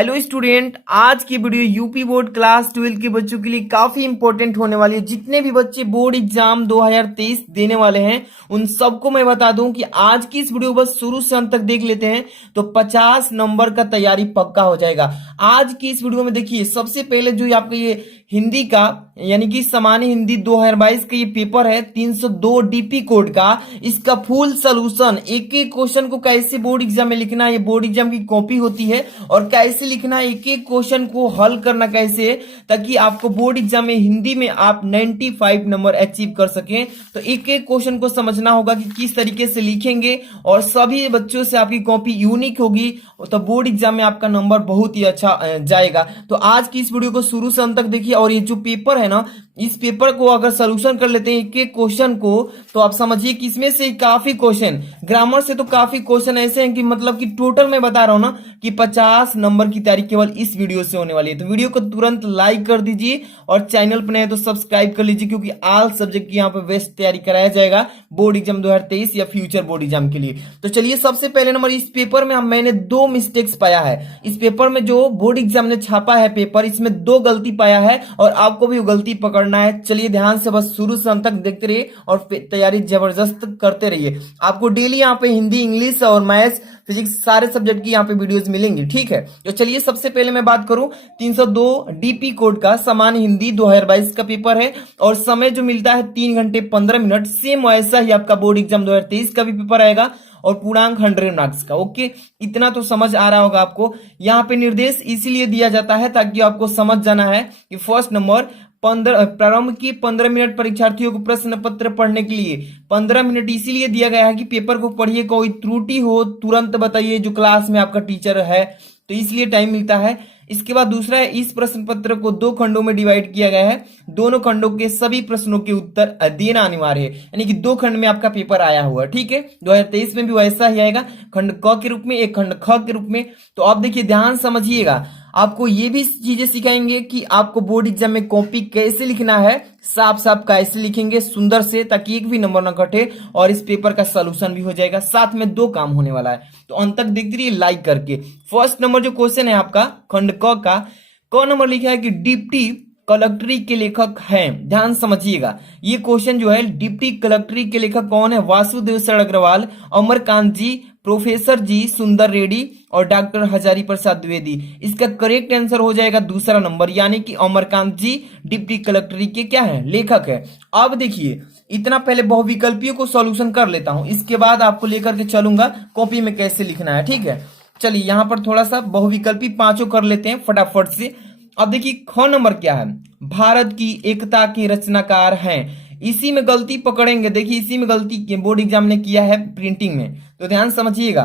Hello student, आज की video UP board class 12 के बच्चों के लिए काफी इंपॉर्टेंट होने वाली है। जितने भी बच्चे बोर्ड एग्जाम 2023 देने वाले हैं उन सबको मैं बता दूं कि आज की इस वीडियो बस शुरू से अंत तक देख लेते हैं तो 50 नंबर का तैयारी पक्का हो जाएगा। आज की इस वीडियो में देखिए, सबसे पहले जो आपका ये हिंदी का यानी कि सामान्य हिंदी 2022 का ये पेपर है 302 डीपी कोड का, इसका फुल सॉल्यूशन एक एक क्वेश्चन को कैसे बोर्ड एग्जाम में लिखना है, ये बोर्ड एग्जाम की कॉपी होती है और कैसे लिखना है, एक एक क्वेश्चन को हल करना कैसे, ताकि आपको बोर्ड एग्जाम में हिंदी में आप 95 नंबर अचीव कर सकें। तो एक एक क्वेश्चन को समझना होगा कि किस तरीके से लिखेंगे और सभी बच्चों से आपकी कॉपी यूनिक होगी, तो बोर्ड एग्जाम में आपका नंबर बहुत ही अच्छा जाएगा। तो आज की इस वीडियो को शुरू से अंत तक देखिए और ये जो पेपर है ना, इस पेपर को अगर सोल्यूशन कर लेते हैं एक एक क्वेश्चन को, तो आप समझिए कि इसमें से काफी क्वेश्चन ग्रामर से तो काफी क्वेश्चन ऐसे हैं कि मतलब कि टोटल मैं बता रहा हूं ना कि 50 नंबर की तैयारी केवल इस वीडियो से होने वाली है। तो वीडियो को तुरंत लाइक कर दीजिए और चैनल पर नए तो सब्सक्राइब कर लीजिए, क्योंकि ऑल सब्जेक्ट की यहाँ पे बेस्ट तैयारी कराया जाएगा बोर्ड एग्जाम 2023 या फ्यूचर बोर्ड एग्जाम के लिए। तो चलिए, सबसे पहले नंबर इस पेपर में मैंने 2 मिस्टेक्स पाया है। इस पेपर में जो बोर्ड एग्जाम ने छापा है पेपर, इसमें 2 गलती पाया है और आपको भी वो गलती पकड़ना है। चलिए ध्यान से बस शुरू से अंत तक देखते रहिए और तैयारी जबरदस्त करते रहिए। आपको डेली यहाँ पे हिंदी, इंग्लिश और मैथ्स, फिजिक्स सारे सब्जेक्ट की यहाँ पे वीडियोस मिलेंगी, ठीक है। तो चलिए, सबसे पहले मैं बात करूं 302 डीपी कोड का सामान्य हिंदी 2022 का पेपर है और समय जो मिलता है 3 घंटे 15 मिनट। सेम वैसा ही आपका बोर्ड एग्जाम 2023 का भी पेपर आएगा और पूर्णांक 100 मार्क्स का। ओके, इतना तो समझ आ रहा होगा आपको। यहाँ पे निर्देश इसीलिए दिया जाता है ताकि आपको समझ जाना है कि फर्स्ट नंबर प्रारंभ की 15 मिनट परीक्षार्थियों को प्रश्न पत्र पढ़ने के लिए 15 मिनट इसीलिए दिया गया है कि पेपर को पढ़िए, कोई त्रुटि हो तुरंत बताइए जो क्लास में आपका टीचर है, तो इसलिए टाइम मिलता है। इसके बाद दूसरा है, इस प्रश्न पत्र को 2 खंडों में डिवाइड किया गया है। दोनों खंडों के सभी प्रश्नों के उत्तर देना अनिवार्य है, यानी कि 2 खंड में आपका पेपर आया हुआ, ठीक है। 2023 में भी वैसा ही आएगा, खंड क के रूप में, एक खंड ख के रूप में। तो आप देखिए, ध्यान समझिएगा, आपको ये भी चीजें सिखाएंगे कि आपको बोर्ड एग्जाम में कॉपी कैसे लिखना है, साफ साफ कैसे लिखेंगे सुंदर से, ताकि एक भी नंबर ना कटे और इस पेपर का सॉल्यूशन भी हो जाएगा। साथ में 2 काम होने वाला है, तो अंत तक देखते रहिए लाइक करके। फर्स्ट नंबर जो क्वेश्चन है आपका खंड क नंबर लिखा है कि डिप्टी कलेक्टरी के लेखक हैं। ध्यान समझिएगा, ये क्वेश्चन जो है, डिप्टी कलेक्टरी के लेखक कौन है? वासुदेव शरण अग्रवाल, अमरकांत जी, प्रोफेसर जी सुंदर रेड्डी और डॉक्टर हजारी प्रसाद द्विवेदी। इसका करेक्ट आंसर हो जाएगा दूसरा नंबर, यानी कि अमरकांत जी डिप्टी कलेक्टरी के क्या है? लेखक है। अब देखिए, इतना पहले बहुविकल्पियों को सॉल्यूशन कर लेता हूं, इसके बाद आपको लेकर के चलूंगा कॉपी में कैसे लिखना है, ठीक है। चलिए, यहां पर थोड़ा सा बहुविकल्पी 5 कर लेते हैं फटाफट से। अब देखिए, ख नंबर क्या है? भारत की एकता के रचनाकार हैं। इसी में गलती पकड़ेंगे, देखिए इसी में गलती बोर्ड एग्जाम ने किया है प्रिंटिंग में, तो ध्यान समझिएगा।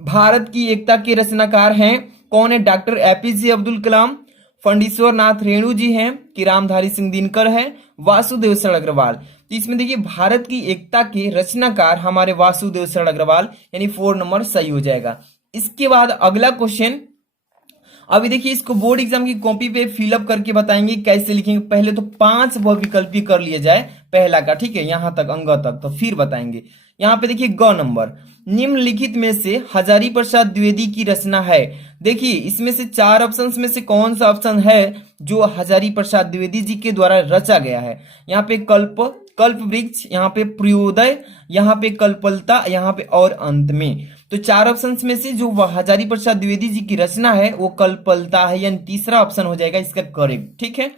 भारत की एकता के रचनाकार हैं कौन है? डॉक्टर एपीजे अब्दुल कलाम, फंडीश्वर नाथ रेणु जी हैं कि रामधारी सिंह दिनकर है, वासुदेव शरण अग्रवाल। तो इसमें देखिए, भारत की एकता के रचनाकार हमारे वासुदेव शरण अग्रवाल, यानी 4 नंबर सही हो जाएगा। इसके बाद अगला क्वेश्चन, अभी देखिए इसको बोर्ड एग्जाम की कॉपी पे फिलअप करके बताएंगे कैसे लिखेंगे। पहले तो 5 बहुविकल्पी कर लिया जाए पहला का, ठीक है, यहां तक अंग तक, तो फिर बताएंगे। यहां पे देखिए ग नंबर, निम्नलिखित में से हजारी प्रसाद द्विवेदी की रचना है। देखिए इसमें से 4 ऑप्शन में से कौन सा ऑप्शन है जो हजारी प्रसाद द्विवेदी जी के द्वारा रचा गया है? यहाँ पे कल्प वृक्ष, यहाँ पे प्रियोदय, यहाँ पे कल्पलता, यहाँ पे और अंत में। तो 4 ऑप्शंस में से जो हजारी प्रसाद द्विवेदी जी की रचना है वो कल्पलता है, यानी तीसरा ऑप्शन हो जाएगा इसका करेक्ट, ठीक है।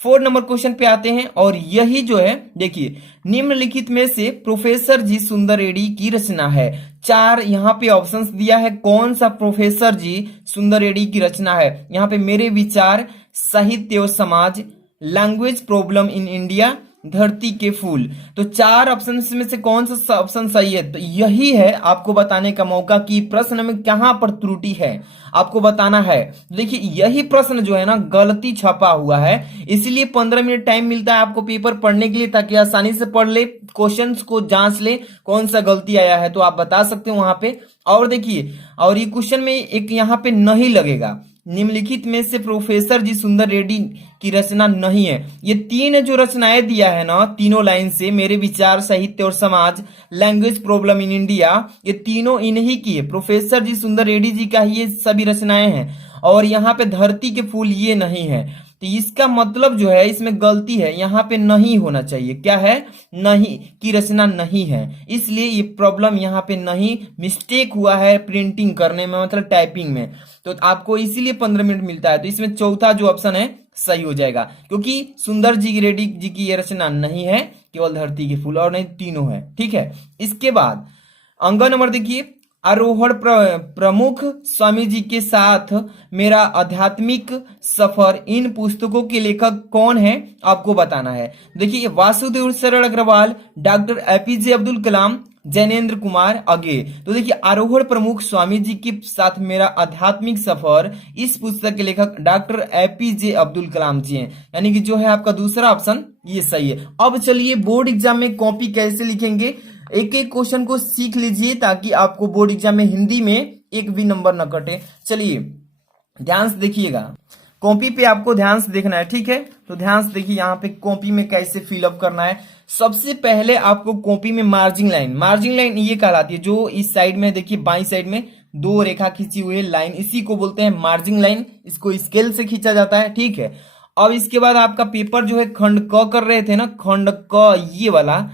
4 नंबर क्वेश्चन पे आते हैं और यही जो है, देखिए निम्नलिखित में से प्रोफेसर जी सुंदर रेड्डी की रचना है। 4 यहाँ पे ऑप्शंस दिया है, कौन सा प्रोफेसर जी सुंदर रेड्डी की रचना है? यहाँ पे मेरे विचार, साहित्य और समाज, लैंग्वेज प्रॉब्लम इन इंडिया, धरती के फूल। तो 4 ऑप्शन में से कौन सा ऑप्शन सही है? तो यही है आपको बताने का मौका कि प्रश्न में कहां पर त्रुटि है, आपको बताना है। देखिए यही प्रश्न जो है ना गलती छपा हुआ है, इसलिए 15 मिनट टाइम मिलता है आपको पेपर पढ़ने के लिए, ताकि आसानी से पढ़ ले, क्वेश्चंस को जांच ले कौन सा गलती आया है, तो आप बता सकते हो वहां पे। और देखिए, और ये क्वेश्चन में एक यहाँ पे नहीं लगेगा, निम्नलिखित में से प्रोफेसर जी सुंदर रेड्डी की रचना नहीं है। ये 3 जो रचनाएं दिया है ना, तीनों लाइन से, मेरे विचार, साहित्य और समाज, लैंग्वेज प्रॉब्लम इन इंडिया, ये तीनों इन्हीं की है, प्रोफेसर जी सुंदर रेड्डी जी का ही ये सभी रचनाएं हैं। और यहाँ पे धरती के फूल ये नहीं है, तो इसका मतलब जो है इसमें गलती है, यहाँ पे नहीं होना चाहिए। क्या है? नहीं की रचना नहीं है, इसलिए ये प्रॉब्लम यहाँ पे नहीं, मिस्टेक हुआ है प्रिंटिंग करने में, मतलब टाइपिंग में। तो आपको इसीलिए 15 मिनट मिलता है। तो इसमें चौथा जो ऑप्शन है सही हो जाएगा, क्योंकि सुंदर जी रेड्डी जी की ये रचना नहीं है, केवल धरती के फूल, और नहीं तीनों है। ठीक है, इसके बाद अंक नंबर देखिए, आरोहण प्रमुख स्वामी जी के साथ मेरा आध्यात्मिक सफर, इन पुस्तकों के लेखक कौन है आपको बताना है। देखिए, वासुदेव शरण अग्रवाल, डॉक्टर एपीजे अब्दुल कलाम, जैनेन्द्र कुमार अगे। तो देखिए, आरोहण प्रमुख स्वामी जी के साथ मेरा आध्यात्मिक सफर, इस पुस्तक के लेखक डॉक्टर एपीजे अब्दुल कलाम जी हैं, यानी कि जो है आपका दूसरा ऑप्शन ये सही है। अब चलिए बोर्ड एग्जाम में कॉपी कैसे लिखेंगे, एक एक क्वेश्चन को सीख लीजिए ताकि आपको बोर्ड एग्जाम में हिंदी में एक भी नंबर न कटे। चलिए ध्यान से देखिएगा, कॉपी पे आपको ध्यान से देखना है। ठीक है, तो ध्यान से देखिए यहाँ पे कॉपी में कैसे फिलअप करना है। सबसे पहले आपको कॉपी में मार्जिन लाइन ये कहलाती है, जो इस साइड में देखिए बाई साइड में दो रेखा खींची हुई है लाइन, इसी को बोलते हैं मार्जिन लाइन, इसको स्केल से खींचा जाता है। ठीक है, अब इसके बाद आपका पेपर जो है खंड क कर रहे थे ना, खंड क ये वाला,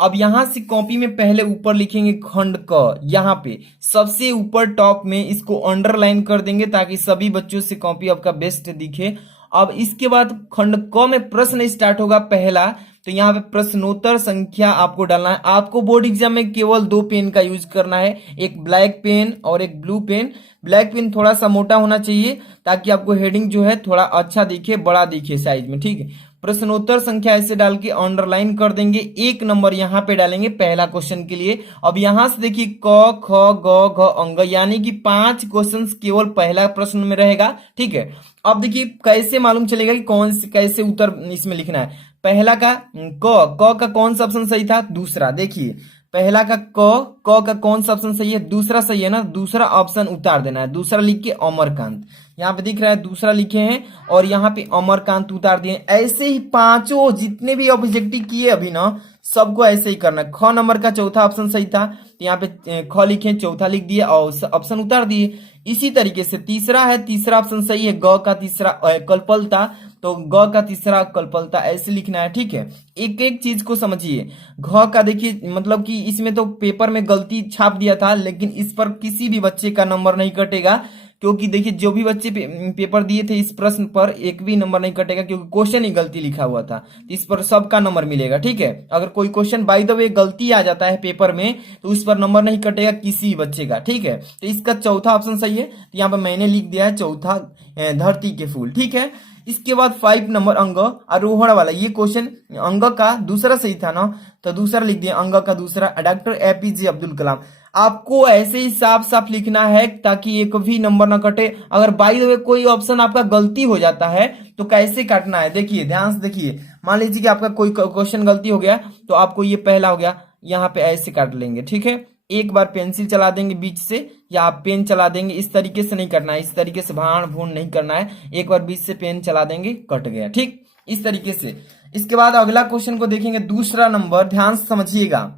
अब यहां से कॉपी में पहले ऊपर लिखेंगे खंड क, यहाँ पे सबसे ऊपर टॉप में इसको अंडरलाइन कर देंगे ताकि सभी बच्चों से कॉपी आपका बेस्ट दिखे। अब इसके बाद खंड क में प्रश्न स्टार्ट होगा पहला, तो यहाँ पे प्रश्नोत्तर संख्या आपको डालना है। आपको बोर्ड एग्जाम में केवल दो पेन का यूज करना है, एक ब्लैक पेन और एक ब्लू पेन। ब्लैक पेन थोड़ा सा मोटा होना चाहिए ताकि आपको हेडिंग जो है थोड़ा अच्छा दिखे, बड़ा दिखे साइज में। ठीक है, प्रश्नोत्तर संख्या ऐसे डाल के अंडरलाइन कर देंगे, एक नंबर यहाँ पे डालेंगे पहला क्वेश्चन के लिए। अब यहां से देखिए क ख ग घ अंग, यानी कि 5 क्वेश्चन केवल पहला प्रश्न में रहेगा। ठीक है, अब देखिए कैसे मालूम चलेगा कि कौन से कैसे उत्तर इसमें लिखना है। पहला का क का कौन सा ऑप्शन सही था? दूसरा। देखिए पहला का क का कौन सा ऑप्शन सही है? दूसरा सही है ना, दूसरा ऑप्शन उतार देना है। दूसरा लिख के अमरकांत, यहाँ पे दिख रहा है दूसरा लिखे हैं और यहाँ पे अमरकांत उतार दिए। ऐसे ही पांचों जितने भी ऑब्जेक्टिव किए अभी ना, सबको ऐसे ही करना है। ख नंबर का चौथा ऑप्शन सही था, तो यहाँ पे ख लिखे, चौथा लिख दिए और ऑप्शन उतार दिए। इसी तरीके से तीसरा है, तीसरा ऑप्शन सही है, ग का तीसरा कल्पलता, तो ग का तीसरा कल्पलता ऐसे लिखना है। ठीक है, एक एक चीज को समझिए। घ का देखिए, मतलब कि इसमें तो पेपर में गलती छाप दिया था, लेकिन इस पर किसी भी बच्चे का नंबर नहीं कटेगा, क्योंकि देखिए जो भी बच्चे पेपर दिए थे इस प्रश्न पर एक भी नंबर नहीं कटेगा, क्योंकि क्वेश्चन ही गलती लिखा हुआ था। इस पर सबका नंबर मिलेगा। ठीक है, अगर कोई क्वेश्चन बाय द वे गलती आ जाता है पेपर में तो उस पर नंबर नहीं कटेगा किसी बच्चे का। ठीक है, तो इसका चौथा ऑप्शन सही है, तो यहाँ पर मैंने लिख दिया है चौथा, धरती के फूल। ठीक है, इसके बाद 5 नंबर अंग आरोहण वाला, ये क्वेश्चन अंग का दूसरा सही था ना, तो दूसरा लिख दिया अंग का दूसरा, डॉक्टर एपीजे अब्दुल कलाम। आपको ऐसे ही साफ साफ लिखना है ताकि एक भी नंबर ना कटे। अगर बाय द वे कोई ऑप्शन आपका गलती हो जाता है तो कैसे काटना है, देखिए ध्यान से देखिए। मान लीजिए कि आपका कोई क्वेश्चन गलती हो गया, तो आपको ये पहला हो गया, यहाँ पे ऐसे काट लेंगे। ठीक है, एक बार पेंसिल चला देंगे बीच से या आप पेन चला देंगे, इस तरीके से नहीं करना है, इस तरीके से भाण भून नहीं करना है, एक बार बीच से पेन चला देंगे, कट गया। ठीक, इस तरीके से। इसके बाद अगला क्वेश्चन को देखेंगे, दूसरा नंबर, ध्यान से समझिएगा।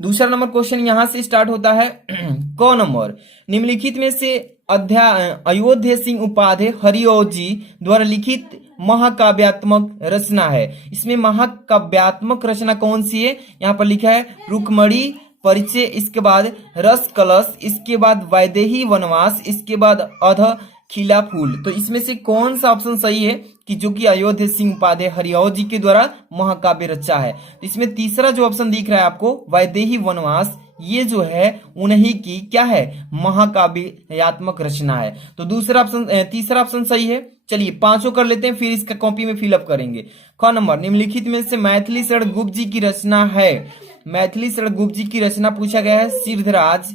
दूसरा नंबर क्वेश्चन यहां से स्टार्ट होता है। क नंबर, निम्नलिखित में से अयोध्या सिंह उपाध्याय हरिओ जी द्वारा लिखित महाकाव्यात्मक रचना है। इसमें महाकाव्यात्मक रचना कौन सी है? यहाँ पर लिखा है रुक्मणी परिचय, इसके बाद रस कलश, इसके बाद वैदेही वनवास, इसके बाद अध खिला फूल। तो इसमें से कौन सा ऑप्शन सही है कि जो कि अयोध्या सिंह उपाध्याय हरिओ जी के द्वारा महाकाव्य रचा है? तो इसमें तीसरा जो ऑप्शन दिख रहा है आपको, वैदेही वनवास, ये जो है उन्हीं की क्या है, महाकाव्यात्मक रचना है। तो दूसरा ऑप्शन, तीसरा ऑप्शन सही है। चलिए पांचों कर लेते हैं, फिर इसका कॉपी में फिलअप करेंगे। ख नंबर, निम्नलिखित में से मैथिली शरण गुप्त जी की रचना है। मैथिली शरण गुप्त जी की रचना पूछा गया है, सिद्धराज,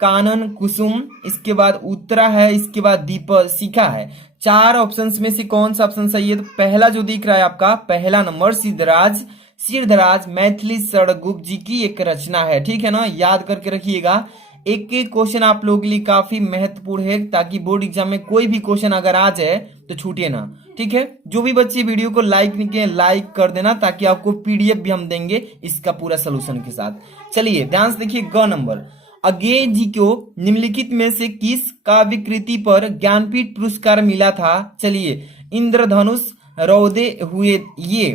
कानन, कुसुम, इसके बाद उत्तरा है, इसके बाद दीपशिखा है। चार ऑप्शंस में से कौन सा ऑप्शन सही है? तो पहला जो दिख रहा है आपका, पहला नंबर सिद्धराज मैथिली शरण गुप्त जी की एक रचना है। ठीक है ना, याद करके रखिएगा। एक एक क्वेश्चन आप लोगों के लिए काफी महत्वपूर्ण है, ताकि बोर्ड एग्जाम में कोई भी क्वेश्चन अगर आ जाए तो छूटे ना। ठीक है, जो भी बच्चे वीडियो को लाइक नहीं किए, लाइक कर देना, ताकि आपको पीडीएफ भी हम देंगे इसका पूरा सोल्यूशन के साथ। चलिए ध्यान से देखिए, ग नंबर, अगेय जी को निम्नलिखित में से किस काव्य कृति पर ज्ञानपीठ पुरस्कार मिला था? चलिए, इंद्रधनुष, रौदे हुए ये,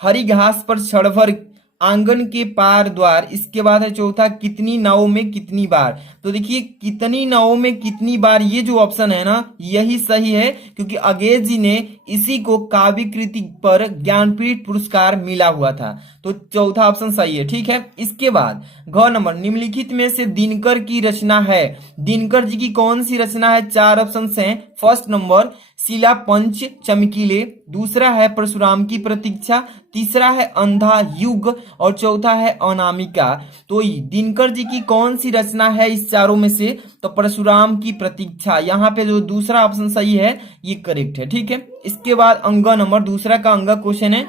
हरी घास पर क्षणभर, आंगन के पार द्वार। इसके बाद है चौथा, कितनी नावों में कितनी बार। तो देखिए, कितनी नावों में कितनी बार, ये जो ऑप्शन है ना, यही सही है, क्योंकि अगेय जी ने इसी को काव्य कृति पर ज्ञानपीठ पुरस्कार मिला हुआ था। तो चौथा ऑप्शन सही है। ठीक है, इसके बाद घ नंबर, निम्नलिखित में से दिनकर की रचना है। दिनकर जी की कौन सी रचना है? चार ऑप्शन हैं। फर्स्ट नंबर, शिला पंच चमकीले, दूसरा है परशुराम की प्रतीक्षा, तीसरा है अंधा युग, और चौथा है अनामिका। तो दिनकर जी की कौन सी रचना है इस चारों में से? तो परशुराम की प्रतीक्षा। यहाँ पे जो दूसरा ऑप्शन सही है, ये करेक्ट है। ठीक है, इसके बाद अंग नंबर, दूसरा का अंग क्वेश्चन है,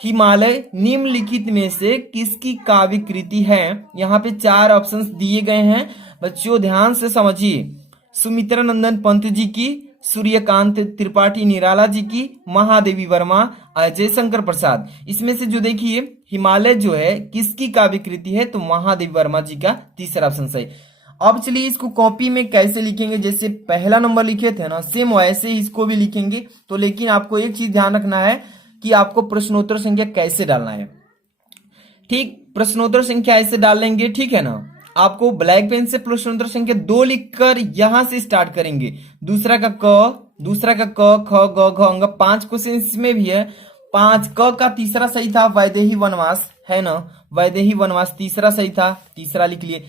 हिमालय निम्नलिखित में से किसकी काव्य कृति है? यहाँ पे चार ऑप्शंस दिए गए हैं, बच्चों ध्यान से समझिए। सुमित्रा नंदन पंत जी की, सूर्यकांत त्रिपाठी निराला जी की, महादेवी वर्मा, अजय शंकर प्रसाद। इसमें से जो देखिए, हिमालय जो है किसकी काव्य कृति है? तो महादेवी वर्मा जी का तीसरा ऑप्शन सही। अब चलिए, इसको कॉपी में कैसे लिखेंगे? जैसे पहला नंबर लिखे थे ना, सेम वैसे ही इसको भी लिखेंगे। तो लेकिन आपको एक चीज ध्यान रखना है कि आपको प्रश्नोत्तर संख्या कैसे डालना है। ठीक, प्रश्नोत्तर संख्या ऐसे डालेंगे, ठीक है ना। आपको ब्लैक पेन से प्रश्नोत्तर संख्या 2 लिखकर यहां से स्टार्ट करेंगे। दूसरा का क, दूसरा का क, ख, ग, घ, अंग, 5 क्वेश्चन इसमें भी है। 5 क का तीसरा सही था, वैदेही वनवास, है ना, वैदेही वनवास तीसरा सही था, तीसरा लिख लिए।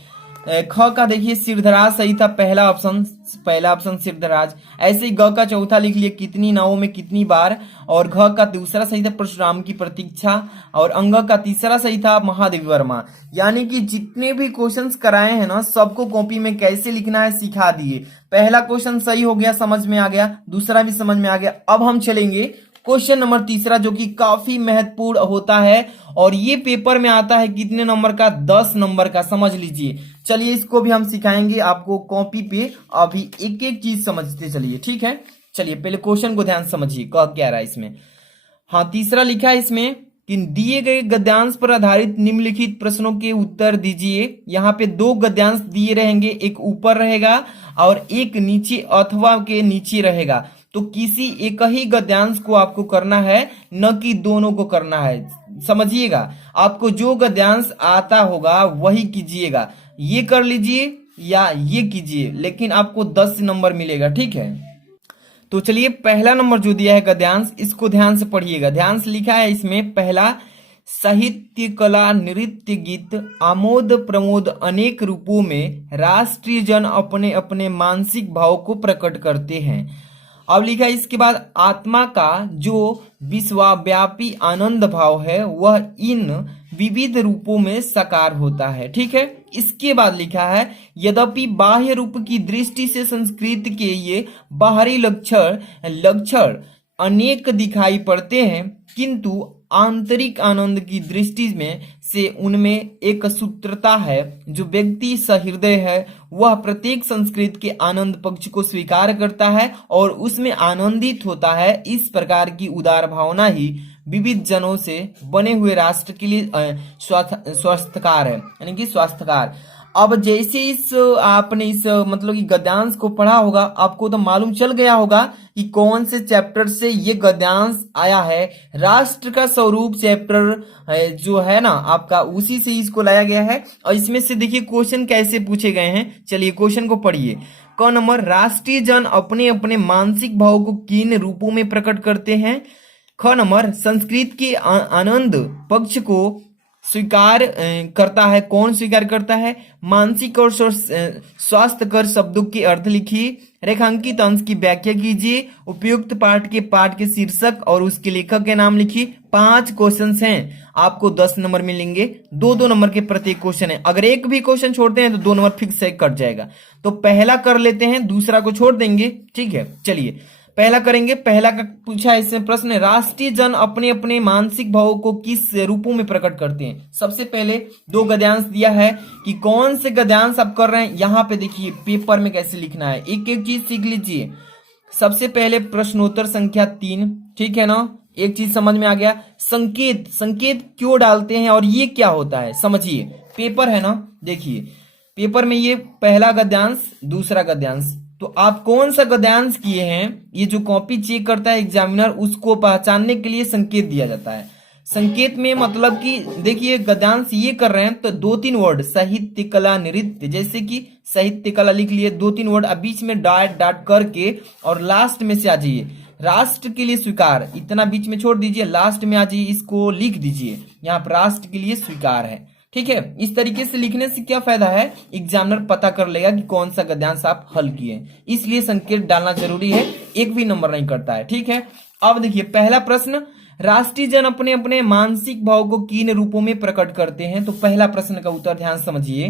ख का देखिए सिरधराज सही था, पहला ऑप्शन सिरधराज। ऐसे ही ग का चौथा लिख लिए, कितनी नावों में कितनी बार, और घ का दूसरा सही था, परशुराम की प्रतीक्षा, और अंग का तीसरा सही था, महादेवी वर्मा। यानी कि जितने भी क्वेश्चंस कराए हैं ना, सबको कॉपी में कैसे लिखना है सिखा दिए। पहला क्वेश्चन सही हो गया, समझ में आ गया, दूसरा भी समझ में आ गया। अब हम चलेंगे क्वेश्चन नंबर तीसरा, जो कि काफी महत्वपूर्ण होता है, और ये पेपर में आता है कितने नंबर का? 10 नंबर का, समझ लीजिए। चलिए, इसको भी हम सिखाएंगे आपको कॉपी पे। अभी एक एक चीज समझते चलिए, ठीक है। चलिए, पहले क्वेश्चन को ध्यान से समझिए, कह क्या रहा है इसमें। हाँ, तीसरा लिखा है इसमें कि दिए गए गद्यांश पर आधारित निम्नलिखित प्रश्नों के उत्तर दीजिए। यहाँ पे 2 गद्यांश दिए रहेंगे, एक ऊपर रहेगा और एक नीचे अथवा के नीचे रहेगा। तो किसी एक ही गद्यांश को आपको करना है, न कि दोनों को करना है। समझिएगा, आपको जो गद्यांश आता होगा वही कीजिएगा। ये कर लीजिए या ये कीजिए, लेकिन आपको 10 नंबर मिलेगा, ठीक है। तो चलिए, पहला नंबर जो दिया है गद्यांश, इसको ध्यान से पढ़िएगा। ध्यान से लिखा है इसमें, पहला, साहित्य, कला, नृत्य, गीत, आमोद प्रमोद अनेक रूपों में राष्ट्रीय जन अपने अपने मानसिक भाव को प्रकट करते हैं। अब लिखा है इसके बाद, आत्मा का जो विश्वव्यापी आनंद भाव है वह इन विविध रूपों में साकार होता है, ठीक है। इसके बाद लिखा है, यद्यपि बाह्य रूप की दृष्टि से संस्कृत के ये बाहरी लक्षण अनेक दिखाई पड़ते हैं, किंतु आंतरिक आनंद की दृष्टि में से उनमें एक सूत्रता है। जो व्यक्ति सहृदय है वह प्रत्येक संस्कृत के आनंद पक्ष को स्वीकार करता है और उसमें आनंदित होता है। इस प्रकार की उदार भावना ही विविध जनों से बने हुए राष्ट्र के लिए स्वास्थ्यकार है, यानी कि स्वास्थ्यकार। अब जैसे इस आपने इस मतलब कि गद्यांश को पढ़ा होगा, आपको तो मालूम चल गया होगा कि कौन से चैप्टर से ये गद्यांश आया है। राष्ट्र का स्वरूप चैप्टर जो है ना आपका, उसी से इसको लाया गया है। और इसमें से देखिए क्वेश्चन कैसे पूछे गए हैं। चलिए क्वेश्चन को पढ़िए। क नंबर, राष्ट्रीय जन अपने अपने मानसिक भाव को किन रूपों में प्रकट करते हैं? ख नंबर, संस्कृत के आनंद पक्ष को स्वीकार करता है। कौन स्वीकार करता है? मानसिक और स्वास्थ्यकर शब्दों के अर्थ लिखिए। रेखांकित अंश की व्याख्या कीजिए। उपयुक्त पाठ के शीर्षक और उसके लेखक के नाम लिखिए। 5 क्वेश्चंस हैं, आपको 10 नंबर मिलेंगे। 2-2 नंबर के प्रत्येक क्वेश्चन है। अगर एक भी क्वेश्चन छोड़ते हैं तो 2 नंबर फिक्स से कट जाएगा। तो पहला कर लेते हैं, दूसरा को छोड़ देंगे, ठीक है। चलिए पहला करेंगे। पहला का पूछा है इसमें प्रश्न, राष्ट्रीय जन अपने अपने मानसिक भावों को किस रूपों में प्रकट करते हैं? सबसे पहले 2 गद्यांश दिया है कि कौन से गद्यांश आप कर रहे हैं। यहाँ पे देखिए पेपर में कैसे लिखना है, एक एक चीज सीख लीजिए। सबसे पहले प्रश्नोत्तर संख्या 3, ठीक है ना। एक चीज समझ में आ गया। संकेत क्यों डालते हैं और ये क्या होता है, समझिए। पेपर है ना, देखिए पेपर में ये पहला गद्यांश, दूसरा गद्यांश, तो आप कौन सा गद्यांश किए हैं, ये जो कॉपी चेक करता है एग्जामिनर, उसको पहचानने के लिए संकेत दिया जाता है। संकेत में मतलब कि देखिए गद्यांश ये कर रहे हैं तो 2-3 वर्ड साहित्य कला नृत्य, जैसे कि साहित्य कला लिख लिए 2-3 वर्ड, अब बीच में डॉट डॉट करके और लास्ट में से आ जाइए राष्ट्र के लिए स्वीकार, इतना बीच में छोड़ दीजिए, लास्ट में आ जाइए, इसको लिख दीजिए यहाँ पर राष्ट्र के लिए स्वीकार है। ठीक है, इस तरीके से लिखने से क्या फायदा है, एग्जामिनर पता कर लेगा कि कौन सा गद्यांश आप हल किए, इसलिए संकेत डालना जरूरी है, एक भी नंबर नहीं करता है। ठीक है, अब देखिए पहला प्रश्न, राष्ट्रीय जन अपने अपने मानसिक भाव को किन रूपों में प्रकट करते हैं, तो पहला प्रश्न का उत्तर ध्यान समझिए,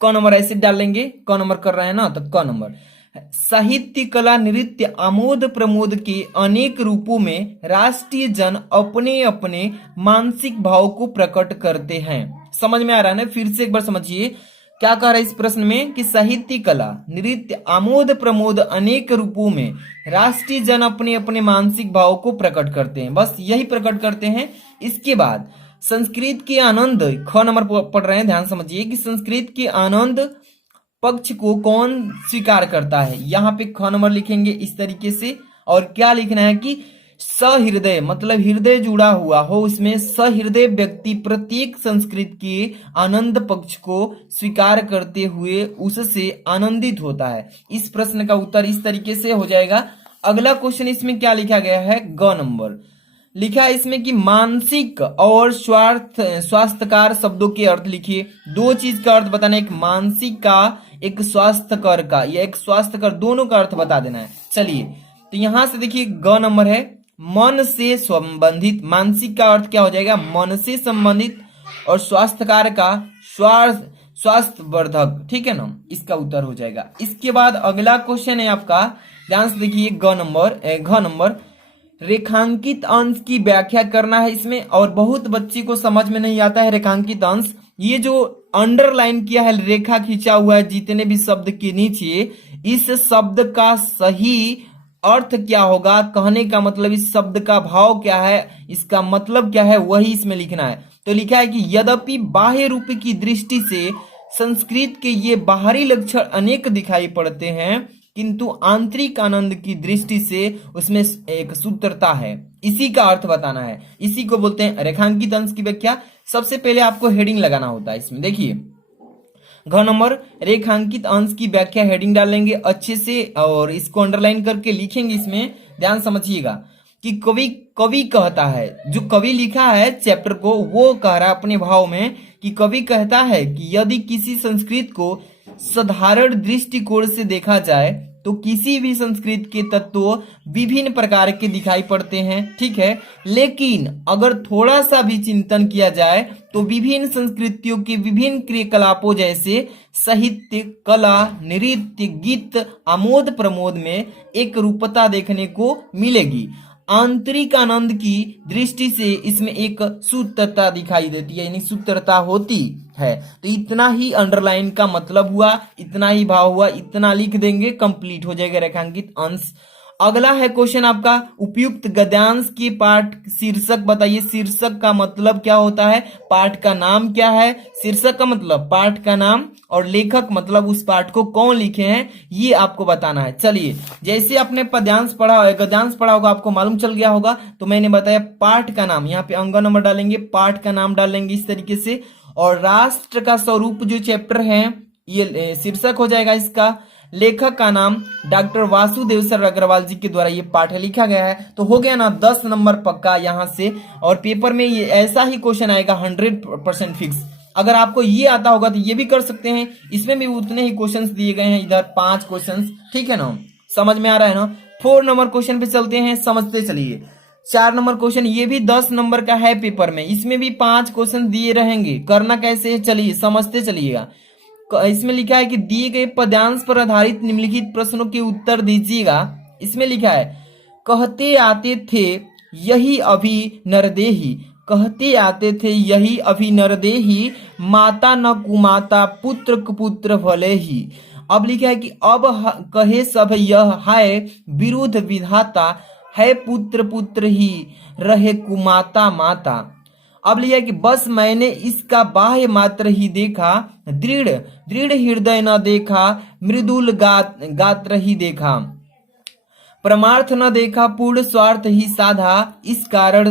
क नंबर ऐसे डालेंगे, क नंबर कर रहे हैं ना, तो क नंबर, साहित्य कला नृत्य आमोद प्रमोद के अनेक रूपों में राष्ट्रीय जन अपने अपने मानसिक भाव को प्रकट करते हैं। समझ में आ रहा है ना, फिर से एक बार समझिए क्या कह रहा है इस प्रश्न में कि साहित्य कला नृत्य आमोद प्रमोद अनेक रूपों में राष्ट्रीय जन अपने अपने मानसिक भाव को प्रकट करते हैं, बस यही प्रकट करते हैं। इसके बाद संस्कृत के आनंद, ख नंबर पढ़ रहे हैं, ध्यान समझिए कि संस्कृत के आनंद पक्ष को कौन स्वीकार करता है, यहाँ पे ख नंबर लिखेंगे इस तरीके से, और क्या लिखना है कि सहृदय मतलब हृदय जुड़ा हुआ हो, इसमें सहृदय व्यक्ति प्रत्येक संस्कृत के आनंद पक्ष को स्वीकार करते हुए उससे आनंदित होता है। इस प्रश्न का उत्तर इस तरीके से हो जाएगा। अगला क्वेश्चन इसमें क्या लिखा गया है, ग नंबर लिखा है इसमें कि मानसिक और स्वास्थ्यकार शब्दों के अर्थ लिखिए। दो चीज का अर्थ बताना, एक मानसिक का, एक स्वास्थ्यकर का, या एक स्वास्थ्यकर, दोनों का अर्थ बता देना है। चलिए तो यहां से देखिए ग नंबर है मन से संबंधित, मानसिक का अर्थ क्या हो जाएगा, मन से संबंधित, और स्वास्थ्यकार का स्वास्थ्यवर्धक। ठीक है ना, इसका उत्तर हो जाएगा। इसके बाद अगला क्वेश्चन है आपका, ध्यान से देखिए घ नंबर रेखांकित अंश की व्याख्या करना है इसमें, और बहुत बच्चे को समझ में नहीं आता है रेखांकित अंश। ये जो अंडरलाइन किया है, रेखा खींचा हुआ है जितने भी शब्द के नीचे, इस शब्द का सही अर्थ क्या होगा, कहने का मतलब इस शब्द का भाव क्या है, इसका मतलब क्या है, वही इसमें लिखना है। तो लिखा है कि यद्यपि बाह्य रूप की दृष्टि से संस्कृत के ये बाहरी लक्षण अनेक दिखाई पड़ते हैं, किंतु आंतरिक आनंद की दृष्टि से उसमें एक सूत्रता है, इसी का अर्थ बताना है, इसी को बोलते हैं रेखांकित अंश की व्याख्या। सबसे पहले आपको हेडिंग लगाना होता है इसमें, देखिए घ नंबर रेखांकित अंश की व्याख्या, हेडिंग डालेंगे अच्छे से और इसको अंडरलाइन करके लिखेंगे। इसमें ध्यान समझिएगा कि कवि कहता है, जो कवि लिखा है चैप्टर को, वो कह रहा है अपने भाव में कि कवि कहता है कि यदि किसी संस्कृत को साधारण दृष्टिकोण से देखा जाए तो किसी भी संस्कृत के तत्व विभिन्न प्रकार के दिखाई पड़ते हैं। ठीक है, लेकिन अगर थोड़ा सा भी चिंतन किया जाए तो विभिन्न संस्कृतियों के विभिन्न क्रियाकलापों जैसे साहित्य कला नृत्य गीत आमोद प्रमोद में एक रूपता देखने को मिलेगी। आंतरिक आनंद की दृष्टि से इसमें एक सूत्रता दिखाई देती है, यानी सूत्रता होती है। तो इतना ही अंडरलाइन का मतलब हुआ, इतना ही भाव हुआ, इतना लिख देंगे, कंप्लीट हो जाएगा रेखांकित अंश। अगला है क्वेश्चन आपका, उपयुक्त गद्यांश के पाठ शीर्षक बताइए। शीर्षक का मतलब क्या होता है, पाठ का नाम क्या है, शीर्षक का मतलब पाठ का नाम, और लेखक मतलब उस पाठ को कौन लिखे हैं, ये आपको बताना है। चलिए, जैसे आपने गद्यांश पढ़ा होगा, आपको मालूम चल गया होगा, तो मैंने बताया पाठ का नाम, यहाँ पे अंक नंबर डालेंगे, पाठ का नाम डालेंगे इस तरीके से, और राष्ट्र का स्वरूप जो चैप्टर है ये शीर्षक हो जाएगा इसका। लेखक का नाम डॉक्टर वासुदेव सर अग्रवाल जी के द्वारा ये पाठ लिखा गया है। तो हो गया ना 10 नंबर पक्का यहाँ से, और पेपर में ये ऐसा ही क्वेश्चन आएगा 100% फिक्स। अगर आपको ये आता होगा तो ये भी कर सकते हैं, इसमें भी उतने ही क्वेश्चंस दिए गए हैं, इधर 5 क्वेश्चंस। ठीक है ना, समझ में आ रहा है ना। 4 नंबर क्वेश्चन पे चलते हैं, समझते चलिए। 4 नंबर क्वेश्चन ये भी 10 नंबर का है पेपर में, इसमें भी 5 क्वेश्चन दिए रहेंगे। करना कैसे है, चलिए समझते चलिएगा। इसमें लिखा है कि दिए गए पद्यांश पर आधारित निम्नलिखित प्रश्नों के उत्तर दीजिएगा। इसमें लिखा है, कहते आते थे यही अभी नरदेही, कहते आते थे यही अभी नरदेही, माता न कुमाता पुत्र कुपुत्र भले ही। अब लिखा है कि अब कहे सब यह है विरुद्ध विधाता, है पुत्र पुत्र ही रहे कुमाता माता। अब लिया कि बस मैंने इसका बाह्य मात्र ही देखा, दृढ़ दृढ़ हृदय न देखा, मृदुल गात्र ही देखा, परमार्थ न देखा, पूर्ण स्वार्थ ही साधा, इस कारण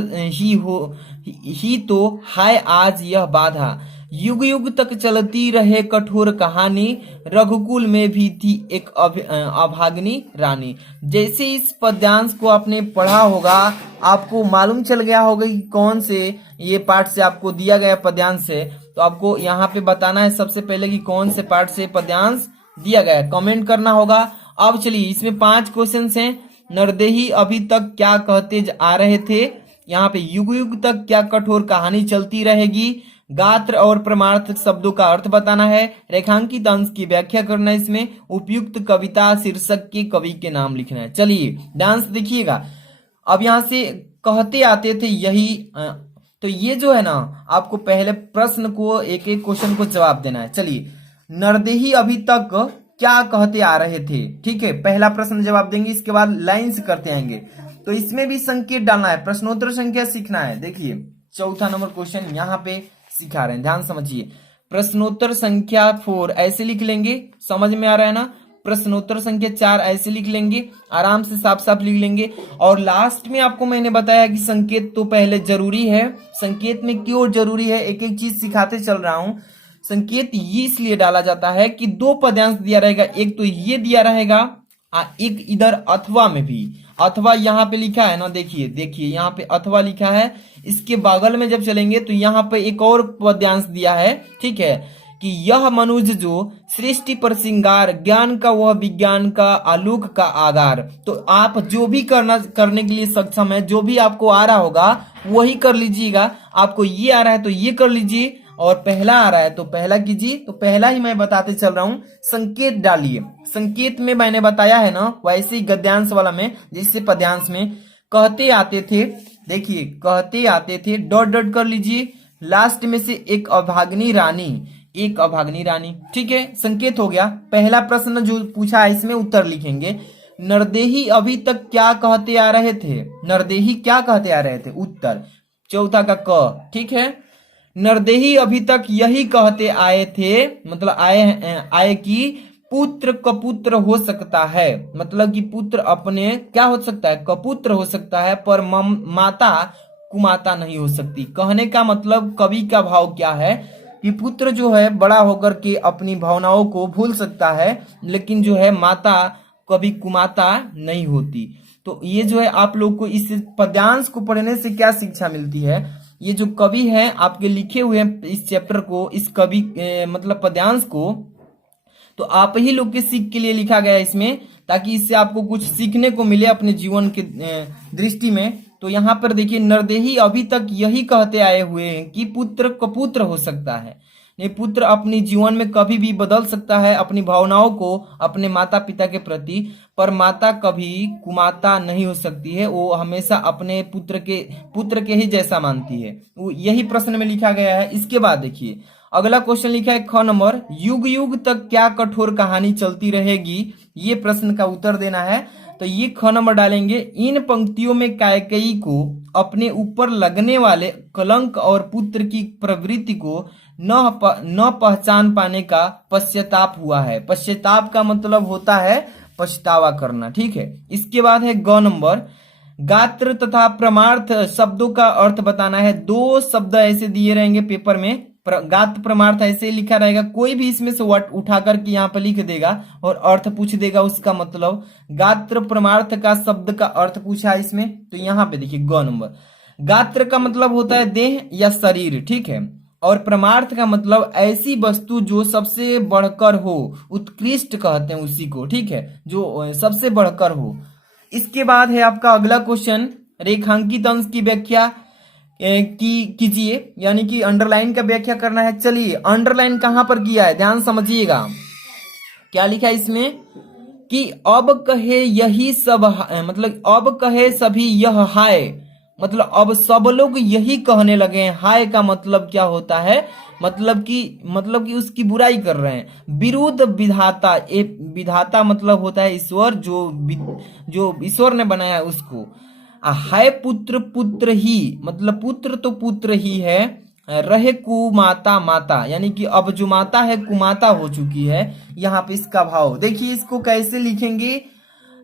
ही तो हाय आज यह बाधा। युग युग तक चलती रहे कठोर कहानी, रघुकुल में भी थी एक अभागिनी रानी। जैसे इस पद्यांश को आपने पढ़ा होगा, आपको मालूम चल गया होगा कि कौन से ये पार्ट से आपको दिया गया पद्यांश से। तो आपको यहाँ पे बताना है सबसे पहले कि कौन से पार्ट से पद्यांश दिया गया है, कमेंट करना होगा। अब चलिए, इसमें 5 क्वेश्चन हैं। नरदेही अभी तक क्या कहते आ रहे थे, यहाँ पे युग युग तक क्या कठोर कहानी चलती रहेगी, गात्र और परमार्थ शब्दों का अर्थ बताना है, रेखांकित अंश की व्याख्या करना है, इसमें उपयुक्त कविता शीर्षक के कवि के नाम लिखना है। चलिए डांस देखिएगा। अब यहाँ से कहते आते थे यही, तो ये जो है ना, आपको पहले प्रश्न को एक एक क्वेश्चन को जवाब देना है। चलिए, नरदेही अभी तक क्या कहते आ रहे थे, ठीक है, पहला प्रश्न जवाब देंगे, इसके बाद लाइंस करते आएंगे। तो इसमें भी संकेत डालना है, प्रश्नोत्तर संख्या सीखना है। देखिए चौथा नंबर क्वेश्चन यहाँ पे सिखा रहे हैं, ध्यान समझिए। प्रश्नोत्तर संख्या 4 ऐसे लिख लेंगे, समझ में आ रहा है ना। प्रश्नोत्तर संख्या 4 ऐसे लिख लेंगे, आराम से साफ साफ लिख लेंगे। और लास्ट में आपको मैंने बताया कि संकेत तो पहले जरूरी है। संकेत में क्यों जरूरी है, एक एक चीज सिखाते चल रहा हूं। संकेत ये इसलिए डाला जाता है कि 2 पद्यांश दिया रहेगा, एक तो ये दिया रहेगा, एक इधर अथवा में भी, अथवा यहाँ पे लिखा है ना, देखिए देखिए यहाँ पे अथवा लिखा है, इसके बगल में जब चलेंगे तो यहाँ पे एक और पद्यांश दिया है, ठीक है, कि यह मनुज जो सृष्टि पर श्रृंगार, ज्ञान का वह विज्ञान का आलोक का आगार। तो आप जो भी करने के लिए सक्षम है, जो भी आपको आ रहा होगा वही कर लीजिएगा। आपको ये आ रहा है तो ये कर लीजिए, और पहला आ रहा है तो पहला कीजिए। तो पहला ही मैं बताते चल रहा हूं, संकेत डालिए। संकेत में मैंने बताया है ना, वैसे ही गद्यांश वाला में, जिससे पद्यांश में कहते आते थे, देखिए कहते आते थे, डॉट डॉट कर लीजिए, लास्ट में से एक अभागिनी रानी, एक अभागिनी रानी, ठीक है, संकेत हो गया। पहला प्रश्न जो पूछा है इसमें उत्तर लिखेंगे, नरदेही अभी तक क्या कहते आ रहे थे, नरदेही क्या कहते आ रहे थे, उत्तर चौथा का क, ठीक है। नरदेही अभी तक यही कहते आए थे, मतलब आए कि पुत्र कपुत्र हो सकता है, मतलब कि पुत्र अपने क्या हो सकता है, कपुत्र हो सकता है, पर माता कुमाता नहीं हो सकती। कहने का मतलब कवि का भाव क्या है कि पुत्र जो है बड़ा होकर के अपनी भावनाओं को भूल सकता है, लेकिन जो है माता कभी कुमाता नहीं होती। तो ये जो है आप लोग को इस पद्यांश को पढ़ने से क्या शिक्षा मिलती है, ये जो कवि है आपके लिखे हुए हैं इस चैप्टर को, इस कवि मतलब पद्यांश को, तो आप ही लोग के सीख के लिए लिखा गया है इसमें, ताकि इससे आपको कुछ सीखने को मिले अपने जीवन के दृष्टि में। तो यहाँ पर देखिए, नरदेही अभी तक यही कहते आए हुए हैं कि पुत्र कपुत्र हो सकता है, नहीं, पुत्र अपनी जीवन में कभी भी बदल सकता है अपनी भावनाओं को अपने माता पिता के प्रति, पर माता कभी कुमाता नहीं हो सकती है, वो हमेशा अपने पुत्र के ही जैसा मानती है। वो यही प्रश्न में लिखा गया है। इसके बाद देखिए अगला क्वेश्चन लिखा है ख नंबर, युग युग तक क्या कठोर कहानी चलती रहेगी, ये प्रश्न का उत्तर देना है। तो ये ख नंबर डालेंगे, इन पंक्तियों में कैकेयी को अपने ऊपर लगने वाले कलंक और पुत्र की प्रवृत्ति को न पहचान पाने का पश्चाताप हुआ है। पश्चाताप का मतलब होता है पछतावा करना, ठीक है। इसके बाद है ग नंबर, गात्र तथा प्रमार्थ शब्दों का अर्थ बताना है। 2 शब्द ऐसे दिए रहेंगे पेपर में, गात्र प्रमार्थ ऐसे लिखा रहेगा, कोई भी इसमें से वर्ड उठा करके यहाँ पे लिख देगा और अर्थ पूछ देगा उसका मतलब। गात्र प्रमार्थ का शब्द का अर्थ पूछा है इसमें, तो यहाँ पे देखिए ग नंबर, गात्र का मतलब होता है देह या शरीर, ठीक है, और प्रमार्थ का मतलब ऐसी वस्तु जो सबसे बढ़कर हो, उत्कृष्ट कहते हैं उसी को, ठीक है, जो सबसे बढ़कर हो। इसके बाद है आपका अगला क्वेश्चन, रेखांकित अंश की व्याख्या कीजिए, यानी कि अंडरलाइन का व्याख्या करना है। चलिए अंडरलाइन कहां पर किया है, ध्यान समझिएगा, क्या लिखा है इसमें कि अब कहे यही सब, मतलब अब कहे सभी यह हाय, मतलब अब सब लोग यही कहने लगे हैं। हाय का मतलब क्या होता है, मतलब कि उसकी बुराई कर रहे हैं। विरुद्ध विधाता, विधाता मतलब होता है ईश्वर, जो ईश्वर ने बनाया उसको। है पुत्र पुत्र ही, मतलब पुत्र तो पुत्र ही है, रहे कुमाता माता, यानी कि अब जो माता है कुमाता हो चुकी है। यहाँ पे इसका भाव देखिए, इसको कैसे लिखेंगे।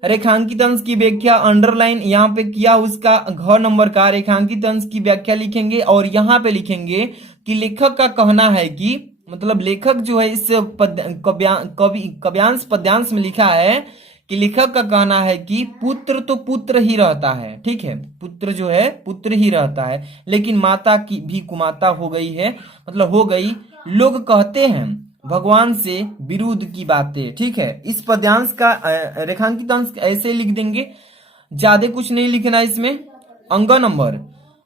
रेखांकित अंश की व्याख्या अंडरलाइन यहाँ पे किया, उसका घ नंबर का रेखांकित अंश की व्याख्या लिखेंगे और यहाँ पे लिखेंगे कि लेखक का कहना है कि, मतलब लेखक जो है इस काव्यांश पद्यांश में लिखा है कि लेखक का कहना है कि पुत्र तो पुत्र ही रहता है, ठीक है, पुत्र जो है पुत्र ही रहता है, लेकिन माता की भी कुमाता हो गई है, मतलब हो गई। लोग कहते हैं भगवान से विरुद्ध की बातें, ठीक है। इस पद्यांश का रेखांकित अंश ऐसे लिख देंगे, ज्यादा कुछ नहीं लिखना इसमें। अंग नंबर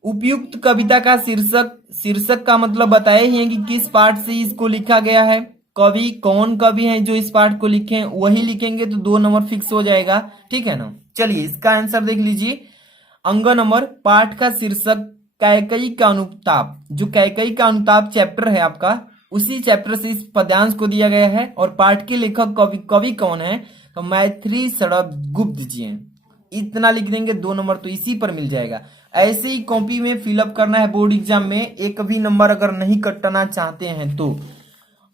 उपयुक्त कविता का शीर्षक, शीर्षक का मतलब बताए ही है कि किस पाठ से इसको लिखा गया है, कवि कौन कवि है जो इस पाठ को लिखे हैं, वही लिखेंगे तो 2 नंबर फिक्स हो जाएगा, ठीक है ना। चलिए इसका आंसर देख लीजिए। अंग नंबर पाठ का शीर्षक कैकेयी का अनुताप, जो कैकेयी का अनुताप चैप्टर है आपका, उसी चैप्टर से इस पद्यांश को दिया गया है। और पाठ के लेखक कवि कौन है, तो मैथिली शरद गुप्त जी हैं। इतना लिख देंगे, 2 नंबर तो इसी पर मिल जाएगा। ऐसे ही कॉपी में फिलअप करना है बोर्ड एग्जाम में, एक भी नंबर अगर नहीं कटना चाहते हैं तो।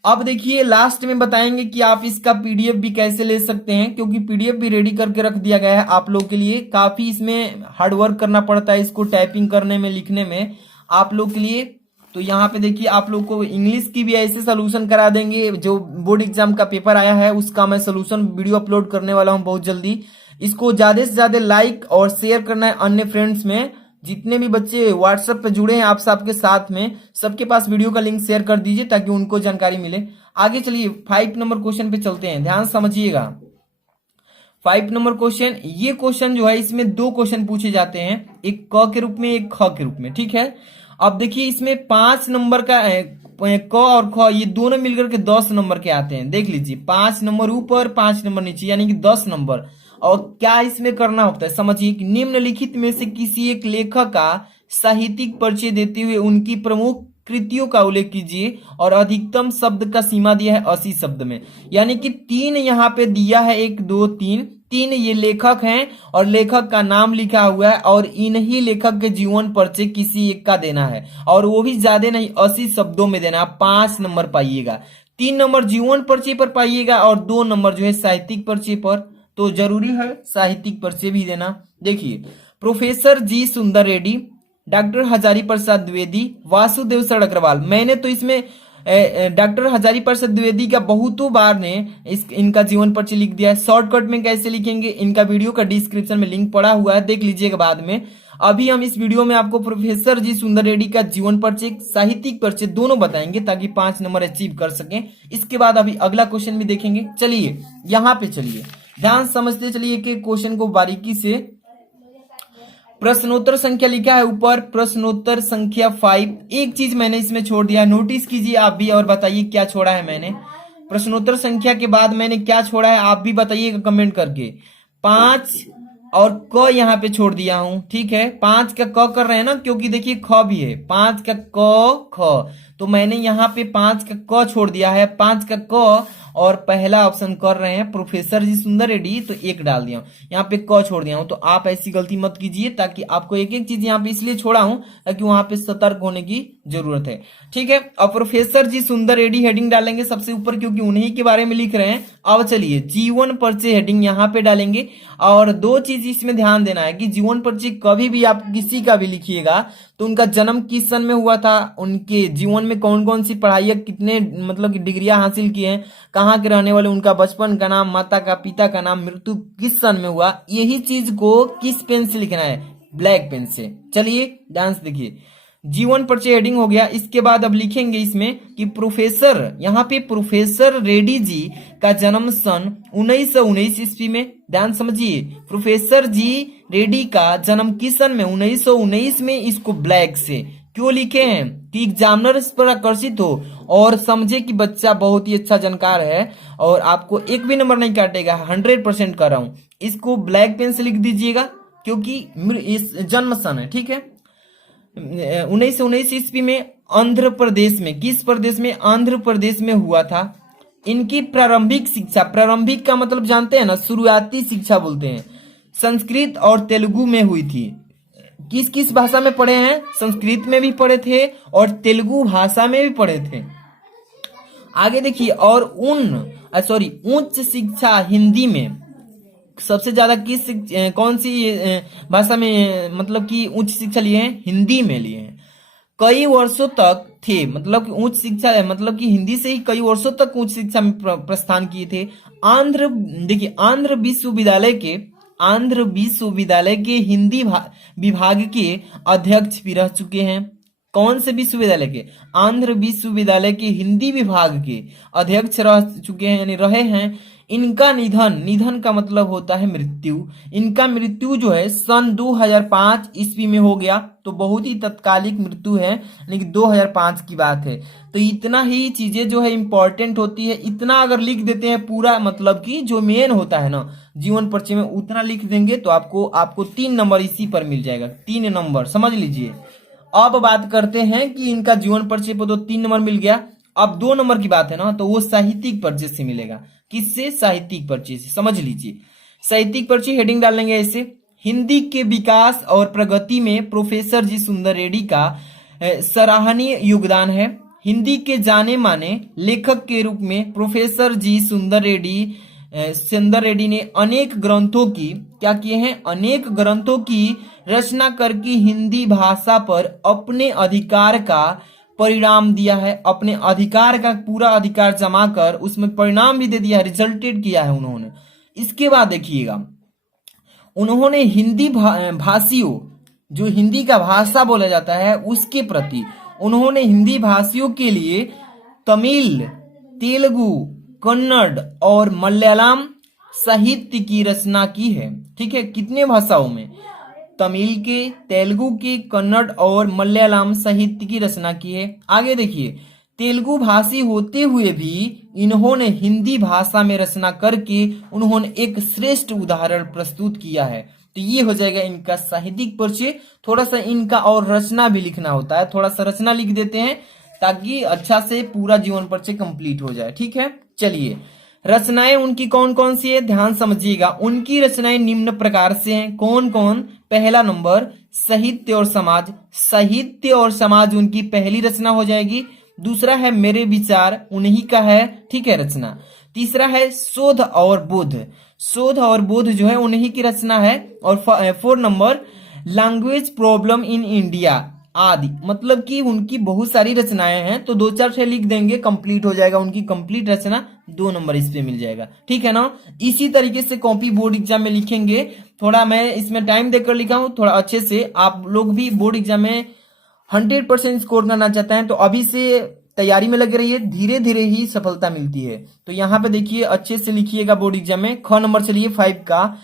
अब देखिए लास्ट में बताएंगे कि आप इसका पीडीएफ भी कैसे ले सकते हैं, क्योंकि पीडीएफ भी रेडी करके रख दिया गया है आप लोग के लिए। काफी इसमें हार्ड वर्क करना पड़ता है, इसको टाइपिंग करने में, लिखने में आप लोग के लिए। तो यहाँ पे देखिए आप लोग को इंग्लिश की भी ऐसे सोल्यूशन करा देंगे, जो बोर्ड एग्जाम का पेपर आया है उसका मैं सोल्यूशन वीडियो अपलोड करने वाला हूँ बहुत जल्दी। इसको ज्यादा से ज्यादा लाइक और शेयर करना है अन्य फ्रेंड्स में, जितने भी बच्चे व्हाट्सएप पे जुड़े हैं आप सबके साथ में, सबके पास वीडियो का लिंक शेयर कर दीजिए ताकि उनको जानकारी मिले। आगे चलिए 5 नंबर क्वेश्चन पे चलते हैं, ध्यान समझिएगा। 5 नंबर क्वेश्चन, ये क्वेश्चन जो है इसमें 2 क्वेश्चन पूछे जाते हैं, एक क के रूप में एक ख के रूप में, ठीक है। अब देखिए इसमें 5 नंबर का क और ख ये दोनों मिलकर के 10 नंबर के आते हैं। देख लीजिए 5 नंबर ऊपर 5 नंबर नीचे, यानी कि 10 नंबर। और क्या इसमें करना होता है समझिए कि निम्नलिखित में से किसी एक लेखक का साहित्यिक परिचय देते हुए उनकी प्रमुख कृतियों का उल्लेख कीजिए और अधिकतम शब्द का सीमा दिया है 80 शब्द में। यानी कि 3 यहाँ पे दिया है, 1 2 3, 3 ये लेखक हैं और लेखक का नाम लिखा हुआ है और इन्हीं लेखक के जीवन परिचय किसी एक का देना है, और वो भी ज्यादा नहीं 80 शब्दों में देना। 5 नंबर पाइएगा, 3 नंबर जीवन परिचय पर पाइएगा और 2 नंबर जो है साहित्यिक परिचय पर। तो जरूरी है साहित्यिक परिचय भी देना। देखिए प्रोफेसर जी सुंदर रेड्डी, डॉक्टर हजारी प्रसाद द्विवेदी, वासुदेव शरण अग्रवाल। मैंने तो इसमें डॉक्टर हजारी प्रसाद द्विवेदी का बहुतों बार ने इनका जीवन परिचय लिख दिया है। शॉर्टकट में कैसे लिखेंगे, इनका वीडियो का डिस्क्रिप्शन में लिंक पड़ा हुआ है, देख लीजिएगा बाद में। अभी हम इस वीडियो में आपको प्रोफेसर जी सुंदर रेड्डी का जीवन परिचय, साहित्यिक परिचय दोनों बताएंगे ताकि 5 नंबर अचीव कर सकें। इसके बाद अभी अगला क्वेश्चन भी देखेंगे। चलिए यहाँ पे चलिए ध्यान समझते चलिए कि क्वेश्चन को बारीकी से। प्रश्नोत्तर संख्या लिखा है ऊपर, प्रश्नोत्तर संख्या 5। एक चीज मैंने इसमें छोड़ दिया, नोटिस कीजिए आप भी और बताइए क्या छोड़ा है मैंने। प्रश्नोत्तर संख्या के बाद मैंने क्या छोड़ा है आप भी बताइएगा कमेंट करके। 5 और क यहाँ पे छोड़ दिया हूं, ठीक है। 5 का क कर रहे हैं ना, क्योंकि देखिए ख भी है, 5 का क ख, तो मैंने यहाँ पे 5 का क छोड़ दिया है, 5 का क और पहला ऑप्शन कर रहे हैं प्रोफेसर जी सुंदर रेड्डी, तो 1 डाल दिया हूं, यहाँ पे क छोड़ दिया हूं। तो आप ऐसी गलती मत कीजिए, ताकि आपको एक एक चीज यहाँ पे इसलिए छोड़ा हूं ताकि वहां पे सतर्क होने की जरूरत है, ठीक है। अब प्रोफेसर जी सुंदर रेड्डी हेडिंग डालेंगे सबसे ऊपर, क्योंकि उन्हीं के बारे में लिख रहे हैं। अब चलिए जीवन परिचय हेडिंग यहाँ पे डालेंगे। और 2 चीज इसमें ध्यान देना है कि जीवन परिचय कभी भी आप किसी का भी लिखिएगा तो उनका जन्म किस सन में हुआ था, उनके जीवन में कौन कौन सी पढ़ाई, कितने मतलब डिग्रियां हासिल की हैं, कहाँ के रहने वाले, उनका बचपन का नाम, माता का पिता का नाम, मृत्यु किस सन में हुआ, यही चीज को किस पेन से लिखना है, ब्लैक पेन से। चलिए डांस देखिए, जीवन परिचय हेडिंग हो गया। इसके बाद अब लिखेंगे इसमें कि प्रोफेसर, यहाँ पे प्रोफेसर रेड्डी जी का जन्म सन 1919 ईस्वी में, ध्यान समझिए, प्रोफेसर जी रेड्डी का जन्म किस सन में, 1919 में। इसको ब्लैक से क्यों लिखे हैं कि एग्जामिनर इस पर आकर्षित हो और समझे कि बच्चा बहुत ही अच्छा जानकार है और आपको एक भी नंबर नहीं काटेगा, 100% कर रहा हूं। इसको ब्लैक पेन से लिख दीजिएगा क्योंकि इस जन्म सन है, ठीक है। 1919 ईस्वी में आंध्र प्रदेश में, किस प्रदेश में, आंध्र प्रदेश में हुआ था। इनकी प्रारंभिक शिक्षा, प्रारंभिक का मतलब जानते हैं ना, शुरुआती शिक्षा बोलते हैं, संस्कृत और तेलुगु में हुई थी। किस किस भाषा में पढ़े हैं? संस्कृत में भी पढ़े थे और तेलुगु भाषा में भी पढ़े थे। आगे देखिए, और उच्च शिक्षा हिंदी में सबसे ज्यादा कौन सी भाषा में मतलब कि उच्च शिक्षा लिए हैं? हिंदी में लिए हैं। कई वर्षों तक थे, मतलब कि उच्च शिक्षा है, मतलब कि हिंदी से ही कई वर्षों तक उच्च शिक्षा में प्रस्थान किए थे। आंध्र विश्वविद्यालय के हिंदी विभाग के अध्यक्ष भी रह चुके हैं। कौन से विश्वविद्यालय के? आंध्र विश्वविद्यालय के हिंदी विभाग के अध्यक्ष रह चुके हैं, यानी रहे हैं। इनका निधन का मतलब होता है मृत्यु। इनका मृत्यु जो है सन 2005 ईस्वी में हो गया, तो बहुत ही तत्कालिक मृत्यु है, लेकिन 2005 की बात है। तो इतना ही चीजें जो है इंपॉर्टेंट होती है, इतना अगर लिख देते हैं पूरा, मतलब कि जो मेन होता है ना जीवन परिचय में, उतना लिख देंगे तो आपको 3 नंबर इसी पर मिल जाएगा। 3 नंबर समझ लीजिए। अब बात करते हैं कि इनका जीवन परिचय पर तो 3 नंबर मिल गया। अब 2 नंबर की बात है ना, तो वो साहित्यिक परिचय से मिलेगा। किससे? साहित्यिक परिचय से। समझ लीजिए, साहित्यिक परिचय हेडिंग डाल लेंगे ऐसे: हिंदी के विकास और प्रगति में प्रोफेसर जी सुंदर रेड्डी का सराहनीय योगदान है। हिंदी के जाने माने लेखक के रूप में प्रोफेसर जी सुंदर रेड्डी ने अनेक ग्रंथों की क्या किए हैं? अनेक ग्रंथों की रचना करके हिंदी भाषा पर अपने अधिकार का परिणाम दिया है। अपने अधिकार का पूरा अधिकार जमा कर उसमें परिणाम भी दे दिया है, रिजल्टेड किया है उन्होंने। इसके बाद देखिएगा, उन्होंने हिंदी भाषियों, जो हिंदी का भाषा बोला जाता है उसके प्रति, उन्होंने हिंदी भाषियों के लिए तमिल, तेलुगु, कन्नड़ और मलयालम साहित्य की रचना की है। ठीक है, कितने भाषाओं में? तमिल के, तेलुगु के, कन्नड़ और मलयालम साहित्य की रचना की है। आगे देखिए, तेलुगु भाषी होते हुए भी इन्होंने हिंदी भाषा में रचना करके उन्होंने एक श्रेष्ठ उदाहरण प्रस्तुत किया है। तो ये हो जाएगा इनका साहित्यिक परिचय। थोड़ा सा इनका और रचना भी लिखना होता है, थोड़ा सा रचना लिख देते हैं ताकि अच्छा से पूरा जीवन परिचय कंप्लीट हो जाए। ठीक है, चलिए, रचनाएं उनकी कौन कौन सी है ध्यान समझिएगा। उनकी रचनाएं निम्न प्रकार से हैं। कौन कौन? पहला नंबर साहित्य और समाज। साहित्य और समाज उनकी पहली रचना हो जाएगी। दूसरा है मेरे विचार, उन्हीं का है, ठीक है, रचना। तीसरा है शोध और बोध। शोध और बोध जो है उन्हीं की रचना है। और 4 number language problem in India आदि, मतलब कि उनकी बहुत सारी रचनाएं हैं, तो 2-4 से लिख देंगे, कंप्लीट हो जाएगा उनकी कंप्लीट रचना। 2 नंबर इस पे मिल जाएगा। ठीक है ना। इसी तरीके से कॉपी बोर्ड एग्जाम में लिखेंगे। थोड़ा मैं इसमें टाइम देकर लिखा हूं, थोड़ा अच्छे से आप लोग भी बोर्ड एग्जाम में 100% स्कोर करना चाहते हैं तो अभी से तैयारी में लगे रहिए, धीरे धीरे ही सफलता मिलती है। तो यहाँ पे देखिए अच्छे से लिखिएगा बोर्ड एग्जाम में। 6 नंबर चलिए 5 का,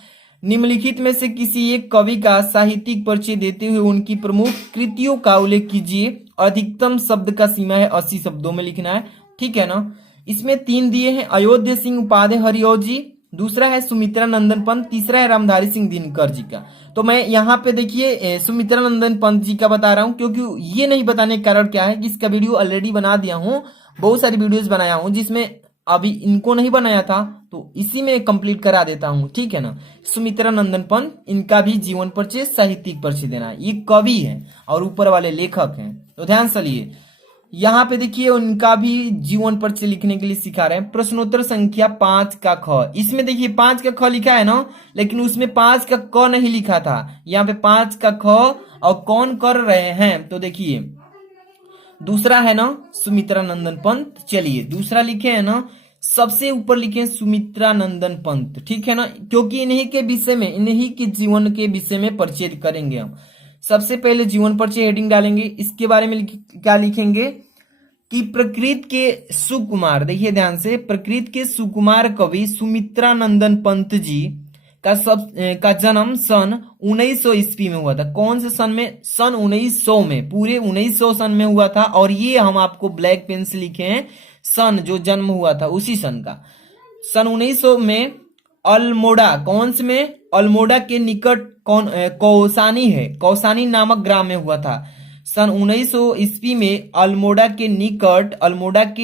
निम्नलिखित में से किसी एक कवि का साहित्यिक परिचय देते हुए उनकी प्रमुख कृतियों का उल्लेख कीजिए। अधिकतम शब्द का सीमा है 80 शब्दों में लिखना है। ठीक है ना। इसमें 3 दिए हैं, अयोध्या सिंह उपाध्याय हरिओ जी, दूसरा है सुमित्रा नंदन पंत, तीसरा है रामधारी सिंह दिनकर जी का। तो मैं यहाँ पे देखिए सुमित्रा नंदन पंत जी का बता रहा हूँ, क्योंकि ये नहीं बताने का कारण क्या है कि इसका वीडियो ऑलरेडी बना दिया हूँ, बहुत सारी वीडियोस बनाया हूँ जिसमें अभी इनको नहीं बनाया था, तो इसी में कंप्लीट करा देता हूँ। ठीक है ना। सुमित्रा नंदन पंत, इनका भी जीवन परिचय साहित्यिक परिचय देना है। ये कवि है और ऊपर वाले लेखक हैं, तो ध्यान से लिए। यहाँ पे देखिए उनका भी जीवन परिचय लिखने के लिए सिखा रहे हैं। प्रश्नोत्तर संख्या 5 का ख, इसमें देखिए 5 का ख लिखा है ना, लेकिन उसमें 5 का क नहीं लिखा था। यहाँ पे 5 का ख और कौन कर रहे हैं, तो देखिए दूसरा है ना सुमित्रा नंदन पंत। चलिए दूसरा लिखे है ना, सबसे ऊपर लिखे सुमित्रा नंदन पंत। ठीक है ना, क्योंकि इन्हीं के विषय में, इन्हीं के जीवन के विषय में परिचय करेंगे हम। सबसे पहले जीवन परिचय हेडिंग डालेंगे, इसके बारे में क्या लिखेंगे कि प्रकृत के सुकुमार, देखिए ध्यान से, प्रकृत के सुकुमार कवि सुमित्रा नंदन पंत जी का जन्म सन 1900 ईस्वी में हुआ था। कौन से सन में? सन 1900 में, पूरे 1900 सन में हुआ था। और ये हम आपको ब्लैक पेन से लिखे हैं, सन जो जन्म हुआ था उसी सन का। सन 1900 में अल्मोड़ा, कौन से में? अल्मोड़ा के निकट कौसानी है, कौसानी नामक ग्राम में हुआ था। सन 1900 ईस्वी में अल्मोड़ा के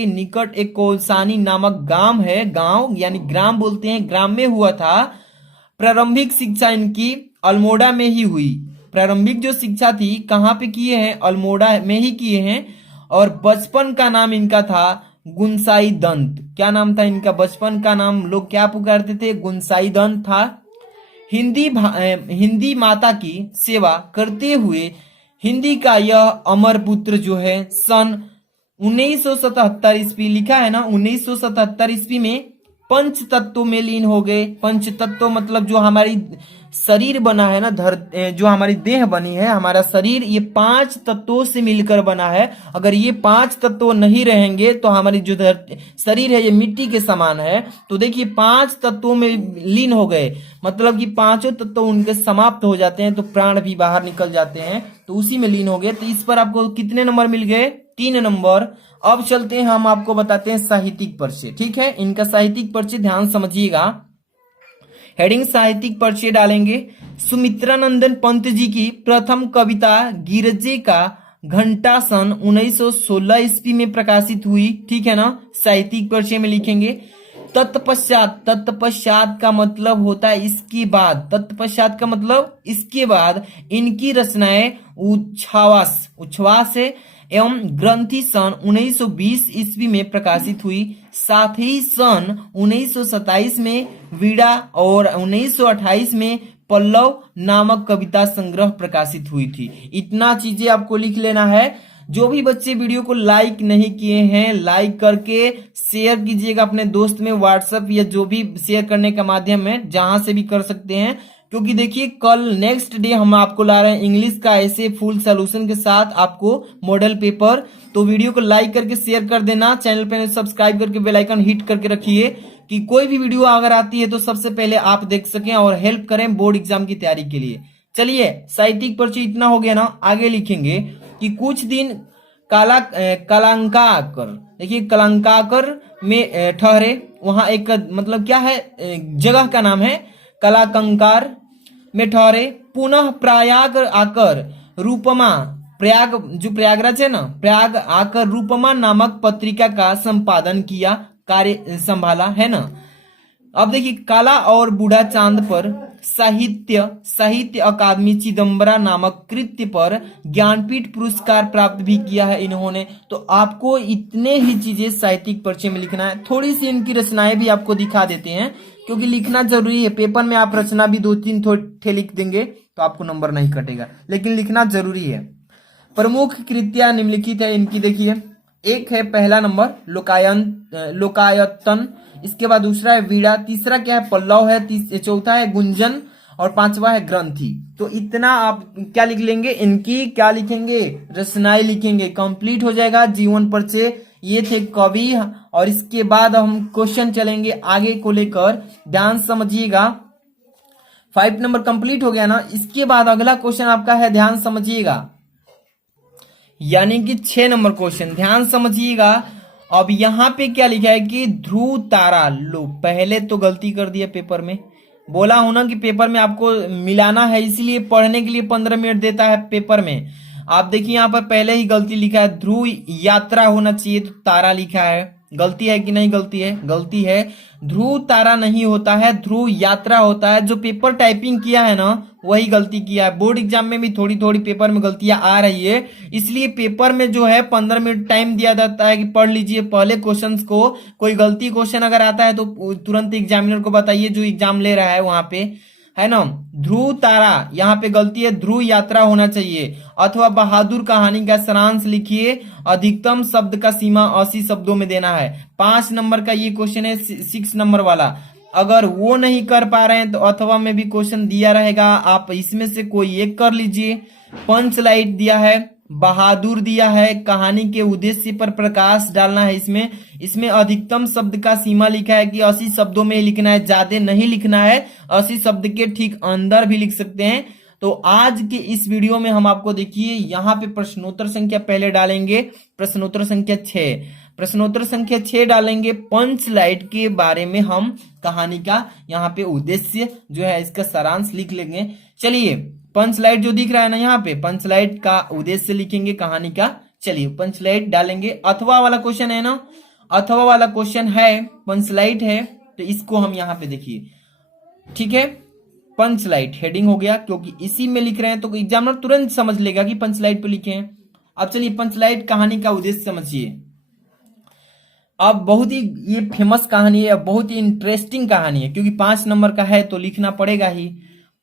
निकट एक कौसानी नामक गांव है, गांव यानी ग्राम बोलते हैं, ग्राम में हुआ था। प्रारंभिक शिक्षा इनकी अल्मोड़ा में ही हुई। प्रारंभिक जो शिक्षा थी कहाँ पे किए हैं, अल्मोड़ा में ही किए हैं। और बचपन का नाम इनका था गुनसाई दंत। क्या नाम था इनका, बचपन का नाम लोग क्या पुकारते थे, गुनसाई दंत था। हिंदी माता की सेवा करते हुए हिंदी का यह अमर पुत्र जो है सन 1977 ईस्वी, लिखा है ना 1977 ईस्वी में पंच तत्वों में लीन हो गए। पंच तत्व मतलब जो हमारी शरीर बना है ना, जो हमारी देह बनी है, हमारा शरीर, ये 5 तत्वों से मिलकर बना है। अगर ये 5 तत्व नहीं रहेंगे तो हमारी जो शरीर है ये मिट्टी के समान है। तो देखिए 5 तत्वों में लीन हो गए, मतलब कि पांचों तत्व उनके समाप्त हो जाते हैं तो प्राण भी बाहर निकल जाते हैं, तो उसी में लीन हो गए। तो इस पर आपको कितने नंबर मिल गए, 3 नंबर। अब चलते हैं, हम आपको बताते हैं साहित्यिक परिचय। ठीक है, इनका साहित्यिक परिचय ध्यान समझिएगा। हेडिंग साहित्यिक परिचय डालेंगे। सुमित्रानंदन पंत जी की प्रथम कविता गिरजे का घंटा सन 1916 ईस्वी में प्रकाशित हुई। ठीक है ना, साहित्यिक परिचय में लिखेंगे। तत्पश्चात, तत्पश्चात का मतलब होता है इसके बाद, तत्पश्चात का मतलब इसके बाद इनकी रचनाएं उच्छ्वास, उच्छ्वास है एवं ग्रंथि सन 1920 ईस्वी में प्रकाशित हुई। साथ ही सन 1927 में वीड़ा और 1928 में पल्लव नामक कविता संग्रह प्रकाशित हुई थी। इतना चीजें आपको लिख लेना है। जो भी बच्चे वीडियो को लाइक नहीं किए हैं, लाइक करके शेयर कीजिएगा अपने दोस्त में, व्हाट्सएप या जो भी शेयर करने का माध्यम है, जहां से भी कर सकते हैं। क्योंकि देखिए कल नेक्स्ट डे हम आपको ला रहे हैं इंग्लिश का ऐसे फुल सॉल्यूशन के साथ आपको मॉडल पेपर। तो वीडियो को लाइक करके शेयर कर देना, चैनल पे सब्सक्राइब करके बेल आइकन हिट करके रखिए कि कोई भी वीडियो अगर आती है तो सबसे पहले आप देख सकें और हेल्प करें बोर्ड एग्जाम की तैयारी के लिए। चलिए साहित्यिक परिचय इतना हो गया ना, आगे लिखेंगे कि कुछ दिन कलंकाकर, देखिए कलंकाकर में ठहरे। वहां एक मतलब क्या है, जगह का नाम है, कलाकंकार में ठहरे। पुनः प्रयाग आकर रूपमा, प्रयाग जो प्रयागराज है ना, प्रयाग आकर रूपमा नामक पत्रिका का संपादन किया, कार्य संभाला, है ना। अब देखिए काला और बूढ़ा चांद पर साहित्य अकादमी चिदम्बरा नामक कृत्य पर ज्ञानपीठ पुरस्कार प्राप्त भी किया है इन्होंने। तो आपको इतने ही चीजें साहित्यिक परिचय में लिखना है। थोड़ी सी इनकी रचनाएं भी आपको दिखा देते हैं क्योंकि लिखना जरूरी है। पेपर में आप रचना भी 2-3 ठे लिख देंगे तो आपको नंबर नहीं कटेगा, लेकिन लिखना जरूरी है। प्रमुख कृतियां निम्नलिखित है इनकी, देखिए एक है पहला नंबर लोकायतन, इसके बाद दूसरा है वीड़ा, तीसरा क्या है पल्लव है, चौथा है गुंजन और पांचवा है ग्रंथि। तो इतना आप क्या लिख लेंगे, इनकी क्या लिखेंगे, रचनाएं लिखेंगे, कंप्लीट हो जाएगा जीवन परिचय। ये थे कवि और इसके बाद हम क्वेश्चन चलेंगे आगे को लेकर, ध्यान समझिएगा। 5 नंबर कंप्लीट हो गया ना। इसके बाद अगला क्वेश्चन आपका है, ध्यान समझिएगा, यानी कि 6 नंबर क्वेश्चन, ध्यान समझिएगा। अब यहां पे क्या लिखा है कि ध्रुव तारा, लो पहले तो गलती कर दिया पेपर में, बोला हूं ना कि पेपर में आपको मिलाना है, इसीलिए पढ़ने के लिए 15 मिनट देता है पेपर में। आप देखिए यहाँ पर पहले ही गलती लिखा है, ध्रुव यात्रा होना चाहिए तो तारा लिखा है। गलती है कि नहीं, गलती है, गलती है। ध्रुव तारा नहीं होता है, ध्रुव यात्रा होता है। जो पेपर टाइपिंग किया है ना वही गलती किया है। बोर्ड एग्जाम में भी थोड़ी थोड़ी पेपर में गलतियां आ रही है, इसलिए पेपर में जो है 15 मिनट टाइम दिया जाता है कि पढ़ लीजिए पहले क्वेश्चंस को। कोई गलती क्वेश्चन अगर आता है तो तुरंत एग्जामिनर को बताइए जो एग्जाम ले रहा है वहां पे, है ना। ध्रुव तारा यहाँ पे गलती है, ध्रुव यात्रा होना चाहिए। अथवा बहादुर कहानी का सारांश लिखिए, अधिकतम शब्द का सीमा 80 शब्दों में देना है। 5 नंबर का ये क्वेश्चन है, 6 नंबर वाला। अगर वो नहीं कर पा रहे हैं तो अथवा में भी क्वेश्चन दिया रहेगा, आप इसमें से कोई एक कर लीजिए। पंच लाइट दिया है, बहादुर दिया है, कहानी के उद्देश्य पर प्रकाश डालना है। इसमें अधिकतम शब्द का सीमा लिखा है कि 80 शब्दों में लिखना है, ज्यादा नहीं लिखना है, 80 शब्द के ठीक अंदर भी लिख सकते हैं। तो आज के इस वीडियो में हम आपको देखिए यहाँ पे प्रश्नोत्तर संख्या पहले डालेंगे, प्रश्नोत्तर संख्या 6, प्रश्नोत्तर संख्या 6 डालेंगे। पंच लाइट के बारे में हम कहानी का यहाँ पे उद्देश्य जो है इसका सारांश लिख लेंगे। चलिए पंच लाइट जो दिख रहा है ना यहाँ पे, पंच लाइट का उद्देश्य लिखेंगे कहानी का। चलिए पंच लाइट डालेंगे। अथवा वाला क्वेश्चन है ना, अथवा वाला क्वेश्चन है, पंच लाइट है, तो इसको हम यहाँ पे देखिए, ठीक है। पंच लाइट हेडिंग हो गया, क्योंकि इसी में लिख रहे हैं तो एग्जामिनर तुरंत समझ लेगा कि पंच लाइट पे लिखे हैं। अब चलिए पंच लाइट कहानी का उद्देश्य समझिए। अब बहुत ही ये फेमस कहानी है, बहुत ही इंटरेस्टिंग कहानी है, क्योंकि 5 नंबर का है तो लिखना पड़ेगा ही।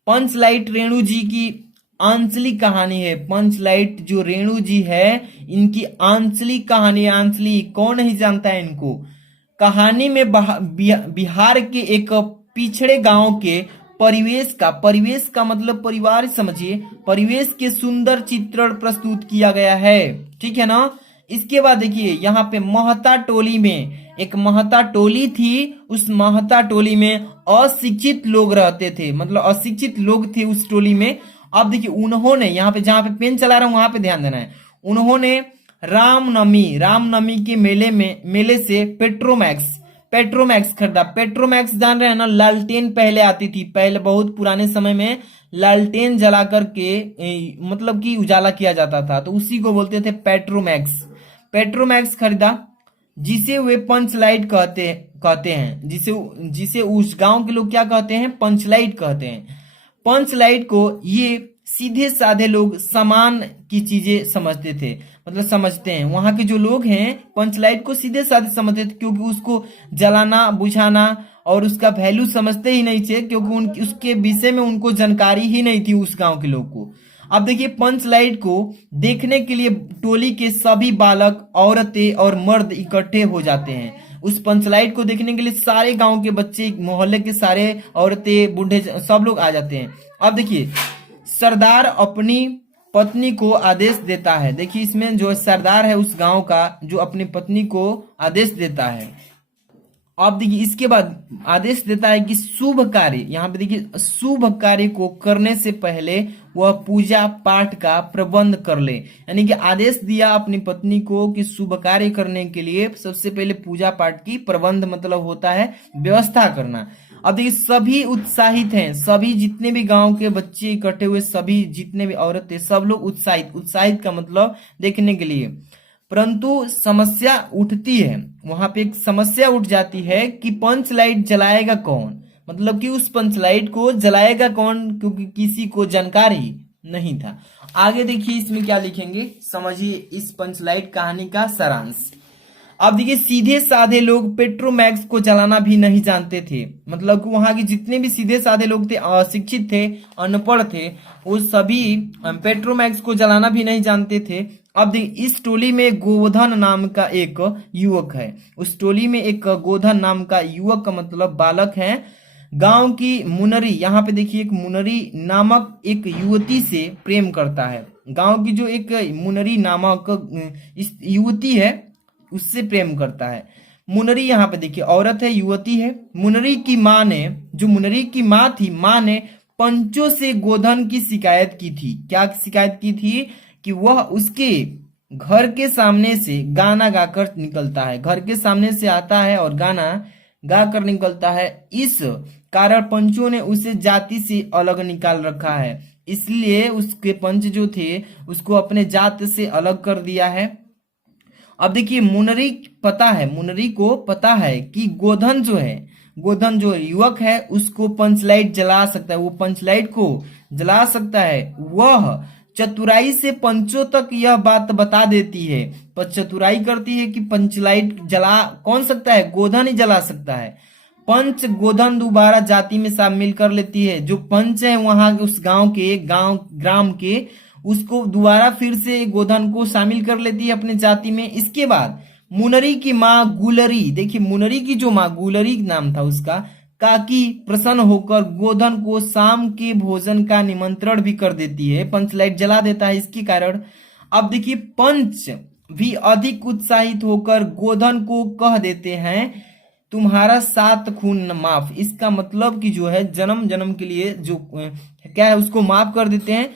पंच लाइट रेणु जी की आंचलिक कहानी है। पंच लाइट जो रेणु जी है इनकी आंचलिक कहानी है। आंचलिक कौन नहीं जानता है इनको। कहानी में बिहार के एक पिछड़े गांव के परिवेश का मतलब परिवार समझिए, परिवेश के सुंदर चित्रण प्रस्तुत किया गया है। ठीक है ना। इसके बाद देखिए यहाँ पे महता टोली में एक महता टोली थी। उस महता टोली में अशिक्षित लोग रहते थे, मतलब अशिक्षित लोग थे उस टोली में। अब देखिए उन्होंने यहाँ पे, जहां पे पेन चला रहा हूं वहां पे ध्यान देना है, उन्होंने रामनवमी के मेले से पेट्रोमैक्स खरीदा। पेट्रोमैक्स जान रहे हैं ना, लालटेन पहले आती थी, पहले बहुत पुराने समय में लालटेन जला करके मतलब कि उजाला किया जाता था, तो उसी को बोलते थे पेट्रोमैक्स खरीदा, जिसे वे पंचलाइट कहते हैं, जिसे उस गांव के लोग क्या कहते हैं, पंचलाइट कहते हैं। पंचलाइट को ये सीधे साधे लोग सामान की चीजें समझते थे, मतलब समझते हैं। वहां के जो लोग हैं पंचलाइट को सीधे साधे समझते थे, क्योंकि उसको जलाना बुझाना और उसका वैल्यू समझते ही नहीं थे, क्योंकि उसके विषय में उनको जानकारी ही नहीं थी उस गांव के लोग को। अब देखिए पंचलाइट को देखने के लिए टोली के सभी बालक, औरतें और मर्द इकट्ठे हो जाते हैं। उस पंचलाइट को देखने के लिए सारे गांव के बच्चे, मोहल्ले के सारे औरतें, बूढ़े सब लोग आ जाते हैं। अब देखिए सरदार अपनी पत्नी को आदेश देता है। देखिए इसमें जो सरदार है उस गांव का, जो अपनी पत्नी को आदेश देता है। अब देखिए इसके बाद आदेश देता है कि शुभ कार्य, यहाँ पे देखिए शुभ कार्य को करने से पहले वह पूजा पाठ का प्रबंध कर ले। यानी कि आदेश दिया अपनी पत्नी को कि शुभ कार्य करने के लिए सबसे पहले पूजा पाठ की प्रबंध, मतलब होता है व्यवस्था करना। अब देखिए सभी उत्साहित हैं, सभी जितने भी गांव के बच्चे इकट्ठे हुए, सभी जितने भी औरतें, सब लोग उत्साहित का मतलब देखने के लिए। परंतु समस्या उठती है, वहां पे एक समस्या उठ जाती है कि पंचलाइट जलाएगा कौन, मतलब कि उस पंचलाइट को जलाएगा कौन, क्योंकि किसी को जानकारी नहीं था। आगे देखिए इसमें क्या लिखेंगे, समझिए इस पंचलाइट कहानी का सारांश। अब देखिए सीधे साधे लोग पेट्रोमैक्स को जलाना भी नहीं जानते थे, मतलब कि वहां के जितने भी सीधे साधे लोग थे, अशिक्षित थे, अनपढ़ थे, वो सभी पेट्रोमैक्स को जलाना भी नहीं जानते थे। अब देखिए इस टोली में गोधन नाम का एक युवक है। उस टोली में एक गोधन नाम का युवक का मतलब बालक है। गांव की मुनरी, यहाँ पे देखिए एक मुनरी नामक एक युवती से प्रेम करता है। गांव की जो एक मुनरी नामक इस युवती है उससे प्रेम करता है। मुनरी यहाँ पे देखिए औरत है, युवती है। मुनरी की माँ ने, जो मुनरी की माँ थी, माँ ने पंचों से गोधन की शिकायत की थी। क्या शिकायत की थी कि वह उसके घर के सामने से गाना गाकर निकलता है, घर के सामने से आता है और गाना गाकर निकलता है। इस कारण पंचों ने उसे जाति से अलग निकाल रखा है, इसलिए उसके पंच जो थे उसको अपने जात से अलग कर दिया है। अब देखिए मुनरी को पता है कि गोधन जो युवक है उसको पंचलाइट जला सकता है, वो पंचलाइट को जला सकता है। वह चतुराई से पंचों तक यह बात बता देती है, पर चतुराई करती है कि पंचलाइट जला कौन सकता है, गोधन ही जला सकता है। पंच गोधन दोबारा जाति में शामिल कर लेती है। जो पंच है वहां उस ग्राम के उसको दोबारा फिर से गोधन को शामिल कर लेती है अपने जाति में। इसके बाद मुनरी की माँ गुलरी, देखिए मुनरी की जो माँ गुलरी नाम था उसका, काकी प्रसन्न होकर गोधन को शाम के भोजन का निमंत्रण भी कर देती है, पंचलाइट जला देता है इसके कारण। अब देखिए पंच भी अधिक उत्साहित होकर गोधन को कह देते हैं तुम्हारा 7 खून माफ। इसका मतलब कि जो है जन्म जन्म के लिए जो क्या है उसको माफ कर देते हैं।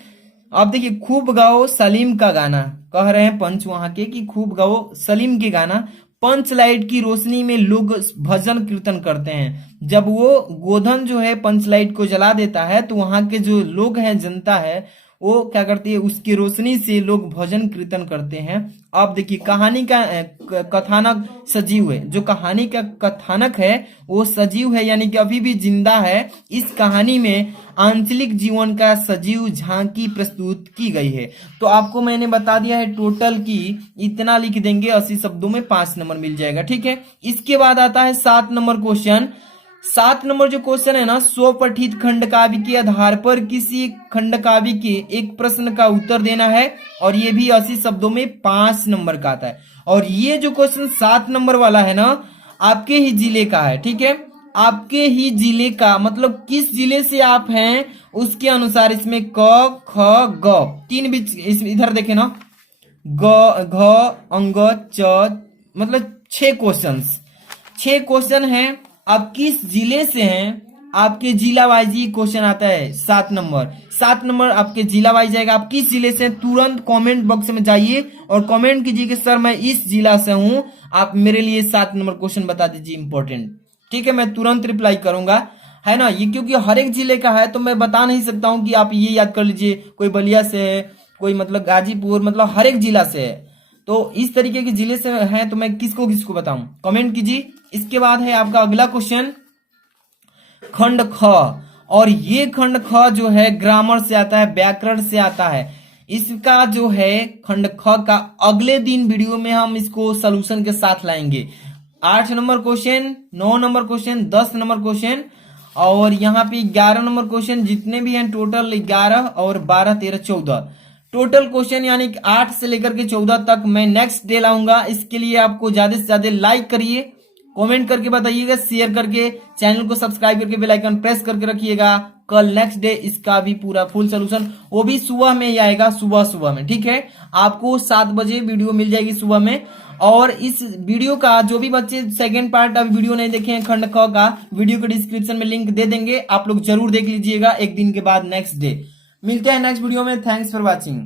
अब देखिए खूब गाओ सलीम का गाना, कह रहे हैं पंच वहां के कि खूब गाओ सलीम के गाना। पंचलाइट की रोशनी में लोग भजन कीर्तन करते हैं। जब वो गोधन जो है पंचलाइट को जला देता है तो वहां के जो लोग हैं, जनता है, वो क्या करती है, उसकी रोशनी से लोग भजन कीर्तन करते हैं। अब देखिए कहानी का कथानक सजीव है, जो कहानी का कथानक है वो सजीव है, यानी कि अभी भी जिंदा है। इस कहानी में आंचलिक जीवन का सजीव झांकी प्रस्तुत की गई है। तो आपको मैंने बता दिया है टोटल की इतना लिख देंगे, 80 शब्दों में 5 नंबर मिल जाएगा, ठीक है। इसके बाद आता है 7 नंबर क्वेश्चन। 7 नंबर जो क्वेश्चन है ना, स्वपठित खंड काव्य के आधार पर किसी खंड काव्य के एक प्रश्न का उत्तर देना है, और ये भी 80 शब्दों में 5 नंबर का आता है। और ये जो क्वेश्चन 7 नंबर वाला है ना, आपके ही जिले का है, ठीक है। आपके ही जिले का मतलब किस जिले से आप हैं उसके अनुसार इसमें क ख ग तीन भी इधर देखे ना, ग घ अंग च, मतलब 6 क्वेश्चंस, 6 क्वेश्चन हैं। आप किस जिले से हैं, आपके जिला वाइज ही क्वेश्चन आता है। 7 नंबर, 7 नंबर आपके जिला वाइज जाएगा। आप किस जिले से हैं तुरंत कमेंट बॉक्स में जाइए और कमेंट कीजिए कि सर मैं इस जिला से हूं, आप मेरे लिए 7 नंबर क्वेश्चन बता दीजिए इंपॉर्टेंट, ठीक है। मैं तुरंत रिप्लाई करूंगा, है ना। ये क्योंकि हर एक जिले का है तो मैं बता नहीं सकता हूं कि आप ये याद कर लीजिए कोई बलिया से है, कोई मतलब गाजीपुर, मतलब हर एक जिला से है। तो इस तरीके के जिले से हैं तो मैं किसको किसको बताऊं, कमेंट कीजिए। इसके बाद है आपका अगला क्वेश्चन खंड ख, और ये खंड ख जो है ग्रामर से आता है, व्याकरण से आता है। इसका जो है खंड ख का अगले दिन वीडियो में हम इसको सॉल्यूशन के साथ लाएंगे। 8 number question, 9 number question, 10 number question और यहाँ पे 11 नंबर क्वेश्चन, जितने भी हैं टोटल 11 और 12 13 14 टोटल क्वेश्चन, यानी कि 8 से लेकर के 14 तक मैं नेक्स्ट डे लाऊंगा। इसके लिए आपको ज्यादा से ज्यादा लाइक करिए, कमेंट करके बताइएगा, शेयर करके, चैनल को सब्सक्राइब करके बेल आइकन प्रेस करके रखिएगा। कल नेक्स्ट डे इसका भी पूरा फुल सोल्यूशन, वो भी सुबह में ही आएगा, सुबह सुबह में, ठीक है। आपको 7 बजे वीडियो मिल जाएगी सुबह में। और इस वीडियो का जो भी बच्चे सेकंड पार्ट अभी वीडियो नहीं देखे हैं खंड ख का, वीडियो के डिस्क्रिप्शन में लिंक दे देंगे, आप लोग जरूर देख लीजिएगा एक दिन के बाद नेक्स्ट डे। मिलते हैं नेक्स्ट वीडियो में। Thanks for watching.